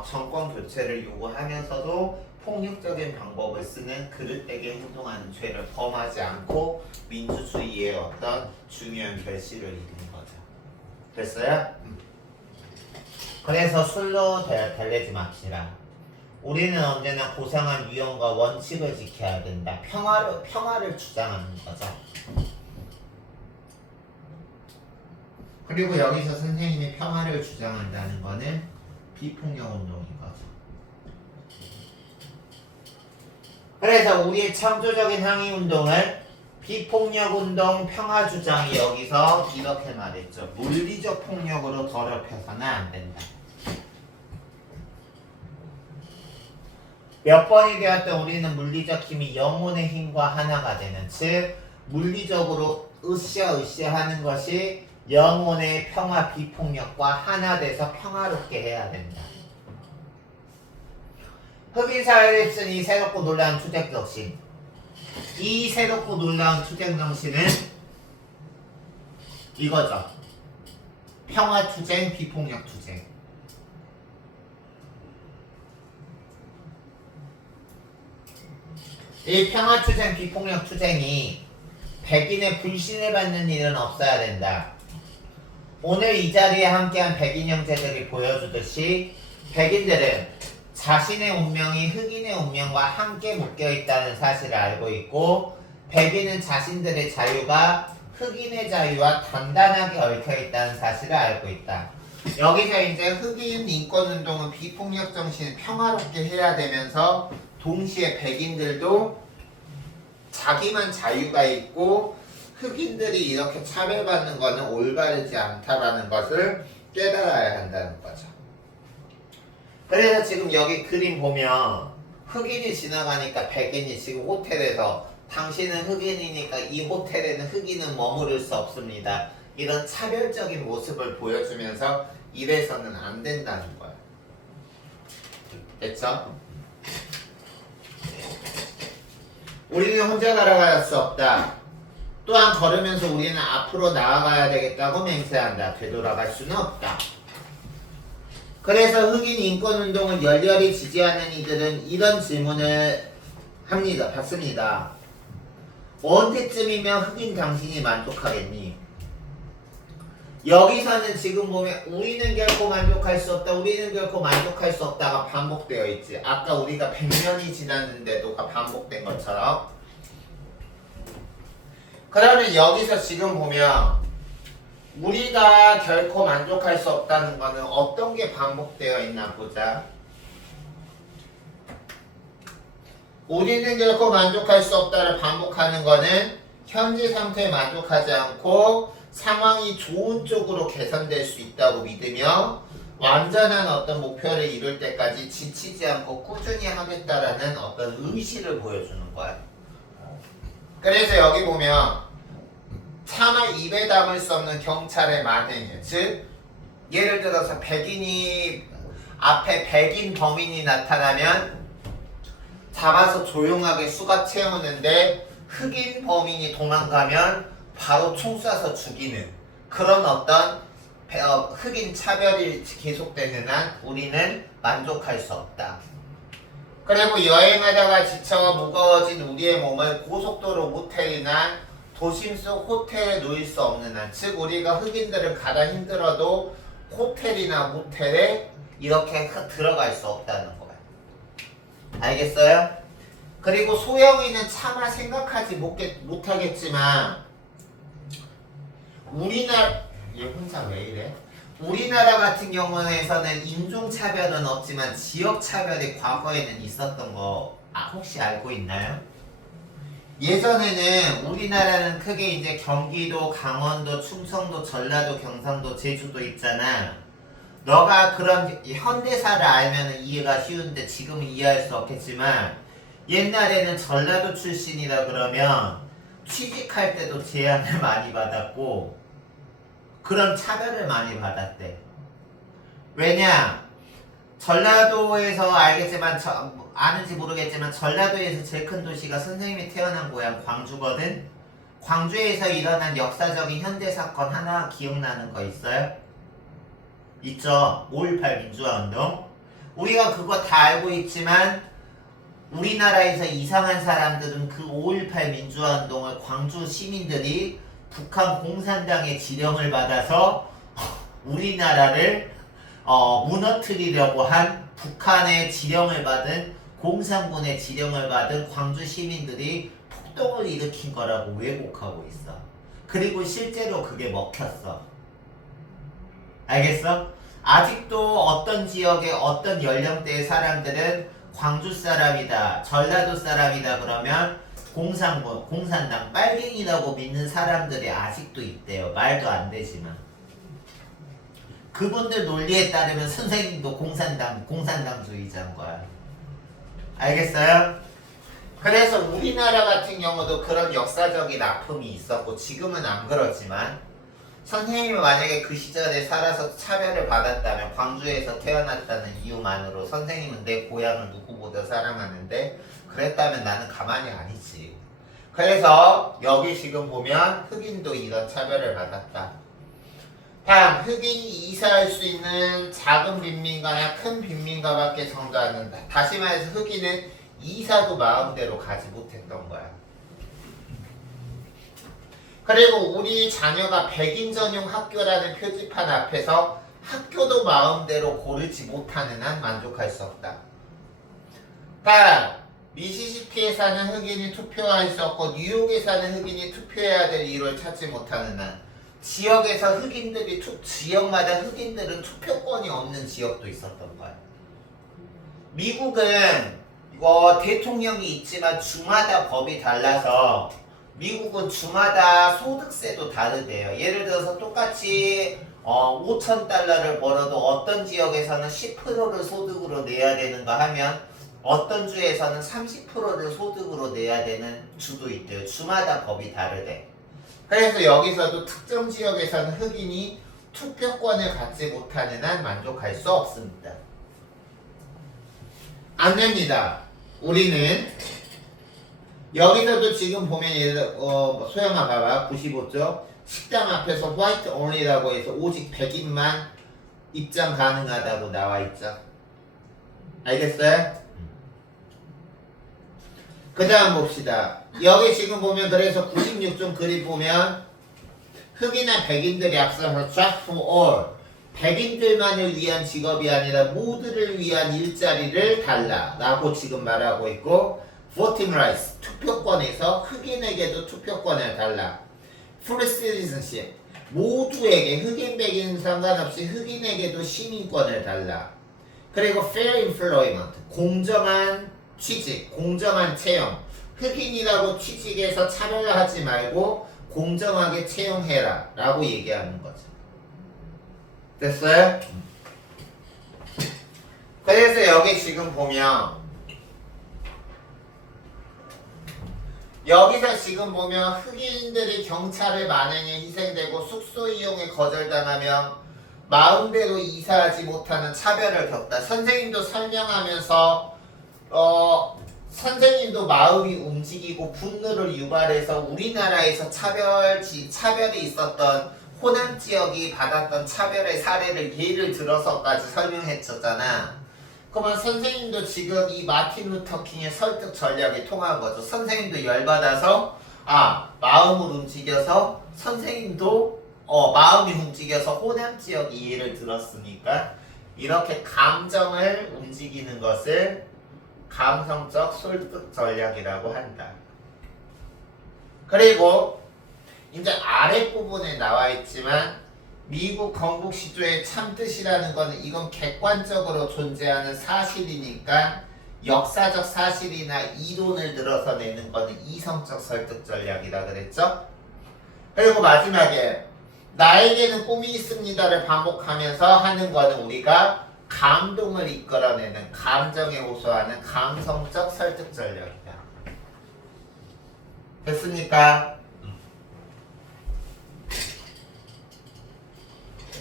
정권 교체를 요구하면서도 폭력적인 방법을 쓰는 그릇되게 행동하는 죄를 범하지 않고 민주주의의 어떤 중요한 결실을 이루는 거죠. 됐어요? 그래서 술로 달래지 맙시다. 우리는 언제나 고상한 유형과 원칙을 지켜야 된다. 평화를 주장하는 거죠. 그리고 여기서 선생님이 평화를 주장한다는 거는 비폭력 운동인 거죠. 그래서 우리의 창조적인 항의 운동을 비폭력 운동 평화 주장이 여기서 이렇게 말했죠. 물리적 폭력으로 더럽혀서는 안 된다. 몇 번이 되었던 우리는 물리적 힘이 영혼의 힘과 하나가 되는, 즉 물리적으로 으쌰으쌰 하는 것이 영혼의 평화 비폭력과 하나 돼서 평화롭게 해야 된다. 흑인 사회를 쓴 이 새롭고 놀라운 투쟁 정신, 이 새롭고 놀라운 투쟁 정신은 이거죠. 평화 투쟁, 비폭력 투쟁. 이 평화 투쟁, 비폭력 투쟁이 백인의 불신을 받는 일은 없어야 된다. 오늘 이 자리에 함께한 백인 형제들이 보여주듯이 백인들은 자신의 운명이 흑인의 운명과 함께 묶여있다는 사실을 알고 있고, 백인은 자신들의 자유가 흑인의 자유와 단단하게 얽혀있다는 사실을 알고 있다. 여기서 이제 흑인 인권운동은 비폭력 정신을 평화롭게 해야 되면서 동시에 백인들도 자기만 자유가 있고 흑인들이 이렇게 차별받는 것은 올바르지 않다라는 것을 깨달아야 한다는 거죠. 그래서 지금 여기 그림 보면 흑인이 지나가니까 백인이 지금 호텔에서 당신은 흑인이니까 이 호텔에는 흑인은 머무를 수 없습니다. 이런 차별적인 모습을 보여주면서 이래서는 안 된다는 거예요. 됐죠? 우리는 혼자 걸어갈 수 없다. 또한 걸으면서 우리는 앞으로 나아가야 되겠다고 맹세한다. 되돌아갈 수는 없다. 그래서 흑인 인권운동을 열렬히 지지하는 이들은 이런 질문을 받습니다. 언제쯤이면 흑인 당신이 만족하겠니? 여기서는 지금 보면 우리는 결코 만족할 수 없다, 우리는 결코 만족할 수 없다가 반복되어 있지. 아까 우리가 100년이 지났는데도가 반복된 것처럼. 그러면 여기서 지금 보면 우리가 결코 만족할 수 없다는 거는 어떤 게 반복되어 있나 보자. 우리는 결코 만족할 수 없다를 반복하는 거는 현재 상태에 만족하지 않고 상황이 좋은 쪽으로 개선될 수 있다고 믿으며 완전한 어떤 목표를 이룰 때까지 지치지 않고 꾸준히 하겠다라는 어떤 의지를 보여주는 거야. 그래서 여기 보면 차마 입에 담을 수 없는 경찰의 만행에, 즉 예를 들어서 백인이 앞에 백인 범인이 나타나면 잡아서 조용하게 수갑 채우는데 흑인 범인이 도망가면 바로 총 쏴서 죽이는 그런 어떤 흑인 차별이 계속되는 한 우리는 만족할 수 없다. 그리고 여행하다가 지쳐 무거워진 우리의 몸을 고속도로 모텔이나 도심 속 호텔에 누일 수 없는 한, 즉 우리가 흑인들을 가다 힘들어도 호텔이나 모텔에 이렇게 들어갈 수 없다는 거야. 알겠어요? 그리고 소영이는 차마 생각하지 못하겠지만 얘 혼자 왜 이래? 우리나라 같은 경우에서는 인종차별은 없지만 지역차별이 과거에는 있었던 거 혹시 알고 있나요? 예전에는 우리나라는 크게 이제 경기도, 강원도, 충청도, 전라도, 경상도, 제주도 있잖아. 너가 그런 현대사를 알면 이해가 쉬운데 지금은 이해할 수 없겠지만 옛날에는 전라도 출신이라 그러면 취직할 때도 제한을 많이 받았고 그런 차별을 많이 받았대. 왜냐? 전라도에서 알겠지만 아는지 모르겠지만 전라도에서 제일 큰 도시가 선생님이 태어난 고향 광주거든. 광주에서 일어난 역사적인 현대 사건 하나 기억나는 거 있어요? 있죠. 5.18 민주화운동. 우리가 그거 다 알고 있지만 우리나라에서 이상한 사람들은 그 5.18 민주화운동을 광주 시민들이 북한 공산당의 지령을 받아서 우리나라를 무너뜨리려고 한 북한의 지령을 받은 공산군의 지령을 받은 광주 시민들이 폭동을 일으킨 거라고 왜곡하고 있어. 그리고 실제로 그게 먹혔어. 알겠어? 아직도 어떤 지역의 어떤 연령대의 사람들은 광주 사람이다, 전라도 사람이다 그러면 공산군, 공산당, 빨갱이라고 믿는 사람들이 아직도 있대요. 말도 안 되지만. 그분들 논리에 따르면 선생님도 공산당주의자인 거야. 알겠어요? 그래서 우리나라 같은 경우도 그런 역사적인 아픔이 있었고 지금은 안 그렇지만 선생님이 만약에 그 시절에 살아서 차별을 받았다면 광주에서 태어났다는 이유만으로 선생님은 내 고향을 누구보다 사랑하는데 그랬다면 나는 가만히 안 있지. 그래서 여기 지금 보면 흑인도 이런 차별을 받았다. 다음, 흑인이 이사할 수 있는 작은 빈민가나 큰 빈민가밖에 정도 않는다. 다시 말해서 흑인은 이사도 마음대로 가지 못했던 거야. 그리고 우리 자녀가 백인 전용 학교라는 표지판 앞에서 학교도 마음대로 고르지 못하는 한 만족할 수 없다. 다음, 미시시피에 사는 흑인이 투표할 수 없고 뉴욕에 사는 흑인이 투표해야 될 이유를 찾지 못하는 한 지역에서 흑인들이 지역마다 흑인들은 투표권이 없는 지역도 있었던 거야. 미국은 대통령이 있지만 주마다 법이 달라서 미국은 주마다 소득세도 다르대요. 예를 들어서 똑같이 5,000달러를 벌어도 어떤 지역에서는 10%를 소득으로 내야 되는가 하면 어떤 주에서는 30%를 소득으로 내야 되는 주도 있대요. 주마다 법이 다르대. 그래서 여기서도 특정 지역에서는 흑인이 투표권을 갖지 못하는 한 만족할 수 없습니다. 안 됩니다. 우리는 여기서도 지금 보면 소영아 봐봐. 95쪽 식당 앞에서 화이트 only라고 해서 오직 백인만 입장 가능하다고 나와 있죠. 알겠어요? 그 다음 봅시다. 여기 지금 보면 그래서 96쪽 그림 보면 흑인이나 백인들이 앞서서 job for all 백인들만을 위한 직업이 아니라 모두를 위한 일자리를 달라 라고 지금 말하고 있고 voting rights 투표권에서 흑인에게도 투표권을 달라 full citizenship 모두에게 흑인 백인 상관없이 흑인에게도 시민권을 달라 그리고 fair employment 공정한 취직, 공정한 채용 흑인이라고 취직에서 차별하지 말고 공정하게 채용해라 라고 얘기하는 거죠. 됐어요? 그래서 여기 지금 보면 여기서 지금 보면 흑인들이 경찰의 만행에 희생되고 숙소 이용에 거절당하며 마음대로 이사하지 못하는 차별을 겪다. 선생님도 설명하면서 선생님도 마음이 움직이고 분노를 유발해서 우리나라에서 차별이 있었던 호남 지역이 받았던 차별의 사례를 예를 들어서까지 설명했었잖아. 그러면 선생님도 지금 이 마틴 루터 킹의 설득 전략이 통한 거죠. 선생님도 열받아서 마음을 움직여서 선생님도 마음이 움직여서 호남 지역 예를 들었으니까 이렇게 감정을 움직이는 것을 감성적 설득 전략이라고 한다. 그리고 이제 아랫부분에 나와 있지만 미국 건국 시조의 참뜻이라는 것은 이건 객관적으로 존재하는 사실이니까 역사적 사실이나 이론을 들어서 내는 것은 이성적 설득 전략이라 그랬죠. 그리고 마지막에 나에게는 꿈이 있습니다를 반복하면서 하는 것은 우리가 감동을 이끌어내는 감정에 호소하는 감성적 설득 전략이다. 됐습니까?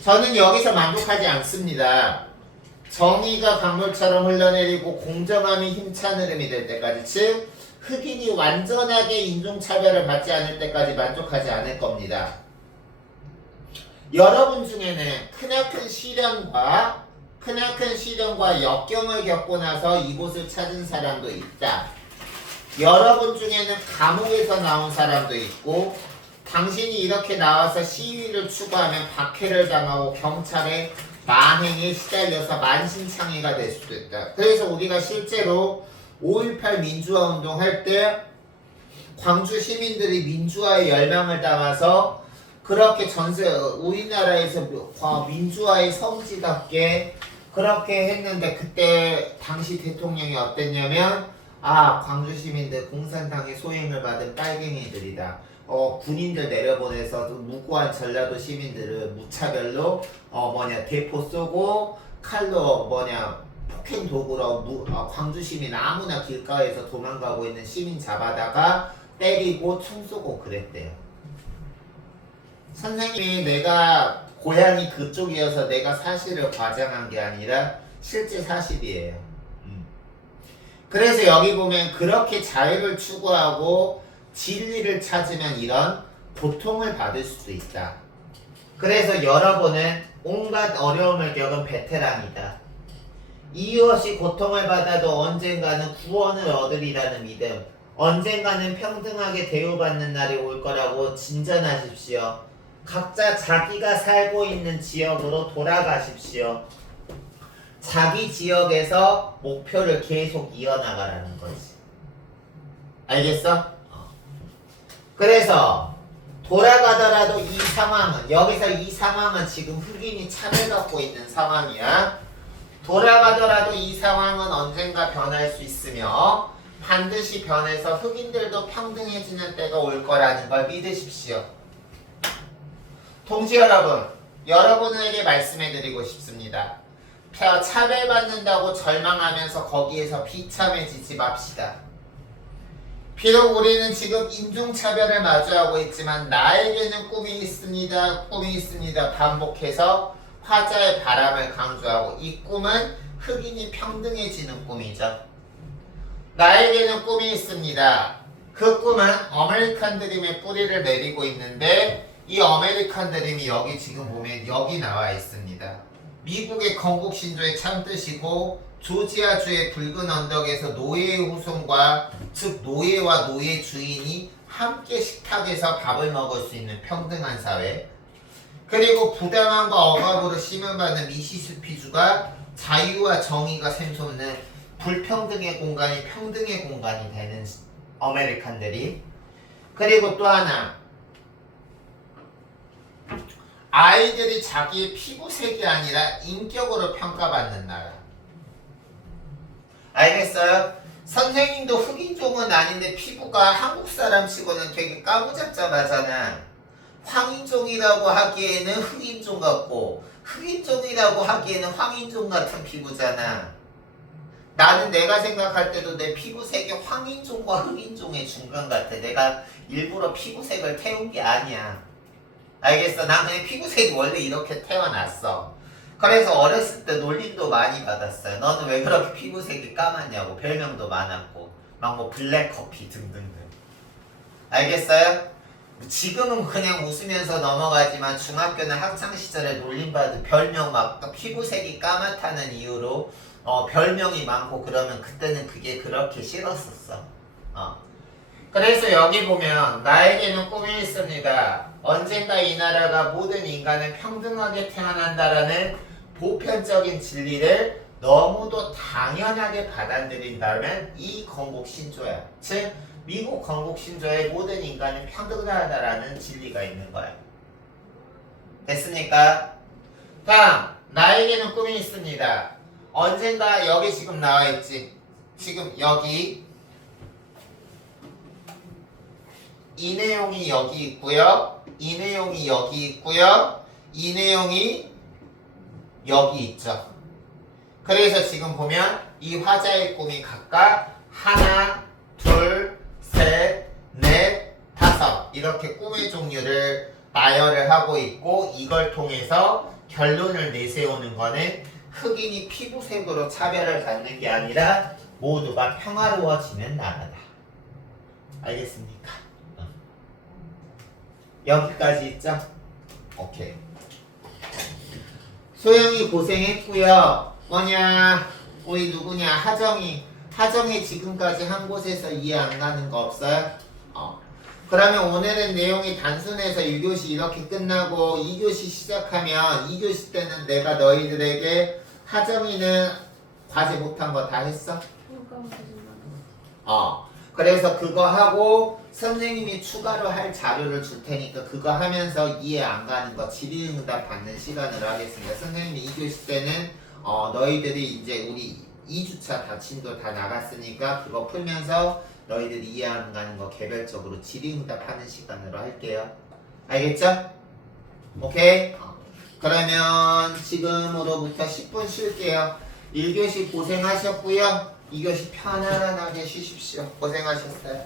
저는 여기서 만족하지 않습니다. 정의가 강물처럼 흘러내리고 공정함이 힘찬 흐름이 될 때까지 즉 흑인이 완전하게 인종차별을 받지 않을 때까지 만족하지 않을 겁니다. 여러분 중에는 크나큰 시련과 역경을 겪고 나서 이곳을 찾은 사람도 있다. 여러분 중에는 감옥에서 나온 사람도 있고 당신이 이렇게 나와서 시위를 추구하면 박해를 당하고 경찰에 만행에 시달려서 만신창이가 될 수도 있다. 그래서 우리가 실제로 5.18 민주화 운동 할 때 광주 시민들이 민주화에 열망을 담아서 그렇게 우리나라에서 민주화의 성지답게 그렇게 했는데 그때 당시 대통령이 어땠냐면 광주 시민들 공산당의 소행을 받은 빨갱이들이다. 군인들 내려보내서 무고한 전라도 시민들을 무차별로 대포 쏘고 칼로 폭행 도구로 광주 시민 아무나 길가에서 도망가고 있는 시민 잡아다가 때리고 총 쏘고 그랬대요. 선생님이 내가 고향이 그쪽이어서 내가 사실을 과장한 게 아니라 실제 사실이에요. 그래서 여기 보면 그렇게 자유를 추구하고 진리를 찾으면 이런 고통을 받을 수도 있다. 그래서 여러분은 온갖 어려움을 겪은 베테랑이다. 이유 없이 고통을 받아도 언젠가는 구원을 얻으리라는 믿음, 언젠가는 평등하게 대우받는 날이 올 거라고 진전하십시오. 각자 자기가 살고 있는 지역으로 돌아가십시오. 자기 지역에서 목표를 계속 이어나가라는 거지. 알겠어? 그래서 돌아가더라도 이 상황은 여기서 이 상황은 지금 흑인이 차별받고 있는 상황이야. 돌아가더라도 이 상황은 언젠가 변할 수 있으며 반드시 변해서 흑인들도 평등해지는 때가 올 거라는 걸 믿으십시오. 동지 여러분, 여러분에게 말씀해드리고 싶습니다. 차별받는다고 절망하면서 거기에서 비참해지지 맙시다. 비록 우리는 지금 인종차별을 마주하고 있지만 나에게는 꿈이 있습니다. 꿈이 있습니다. 반복해서 화자의 바람을 강조하고 이 꿈은 흑인이 평등해지는 꿈이죠. 나에게는 꿈이 있습니다. 그 꿈은 아메리칸 드림의 뿌리를 내리고 있는데 이 아메리칸 드림이 여기 지금 보면 여기 나와 있습니다. 미국의 건국 신조의 참뜻이고 조지아주의 붉은 언덕에서 노예의 후손과 즉 노예와 노예 주인이 함께 식탁에서 밥을 먹을 수 있는 평등한 사회, 그리고 부당함과 억압으로 심음받는 미시시피주가 자유와 정의가 샘솟는 불평등의 공간이 평등의 공간이 되는 아메리칸들이, 그리고 또 하나 아이들이 자기의 피부색이 아니라 인격으로 평가받는 나라. 알겠어요? 선생님도 흑인종은 아닌데 피부가 한국 사람 치고는 되게 까무잡잡하잖아. 황인종이라고 하기에는 흑인종 같고 흑인종이라고 하기에는 황인종 같은 피부잖아. 나는 내가 생각할 때도 내 피부색이 황인종과 흑인종의 중간 같아. 내가 일부러 피부색을 태운 게 아니야. 알겠어? 난 그냥 피부색이 원래 이렇게 태어났어. 그래서 어렸을 때 놀림도 많이 받았어요. 너는 왜 그렇게 피부색이 까맣냐고. 별명도 많았고 막 블랙커피 등등등. 알겠어요? 지금은 그냥 웃으면서 넘어가지만 중학교나 학창시절에 놀림받은 별명 막 피부색이 까맣다는 이유로 별명이 많고 그러면 그때는 그게 그렇게 싫었었어. 그래서 여기 보면 나에게는 꿈이 있습니다. 언젠가 이 나라가 모든 인간을 평등하게 태어난다라는 보편적인 진리를 너무도 당연하게 받아들인다면 이 건국 신조야. 즉 미국 건국 신조에 모든 인간은 평등하다라는 진리가 있는 거야. 됐습니까? 다음, 나에게는 꿈이 있습니다. 언젠가 여기 지금 나와 있지. 지금 여기 이 내용이 여기 있고요. 이 내용이 여기 있고요. 이 내용이 여기 있죠. 그래서 지금 보면 이 화자의 꿈이 각각 하나, 둘, 셋, 넷, 다섯 이렇게 꿈의 종류를 나열을 하고 있고, 이걸 통해서 결론을 내세우는 거는 흑인이 피부색으로 차별을 받는 게 아니라 모두가 평화로워지는 나라다. 알겠습니까? 여기까지 있죠? 오케이. 소영이 고생했고요. 우리 누구냐? 하정이 지금까지 한 곳에서 이해 안 가는 거 없어요? 그러면 오늘은 내용이 단순해서 1교시 이렇게 끝나고 2교시 시작하면 2교시 때는 내가 너희들에게 하정이는 과제 못한 거 다 했어? 그래서 그거 하고 선생님이 추가로 할 자료를 줄 테니까 그거 하면서 이해 안 가는 거 질의응답 받는 시간을 하겠습니다. 선생님이 2교시 때는 너희들이 이제 우리 2주차 다 진도 다 나갔으니까 그거 풀면서 너희들이 이해 안 가는 거 개별적으로 질의응답 하는 시간으로 할게요. 알겠죠? 오케이? 그러면 지금으로부터 10분 쉴게요. 1교시 고생하셨고요. 2교시 편안하게 쉬십시오. 고생하셨어요.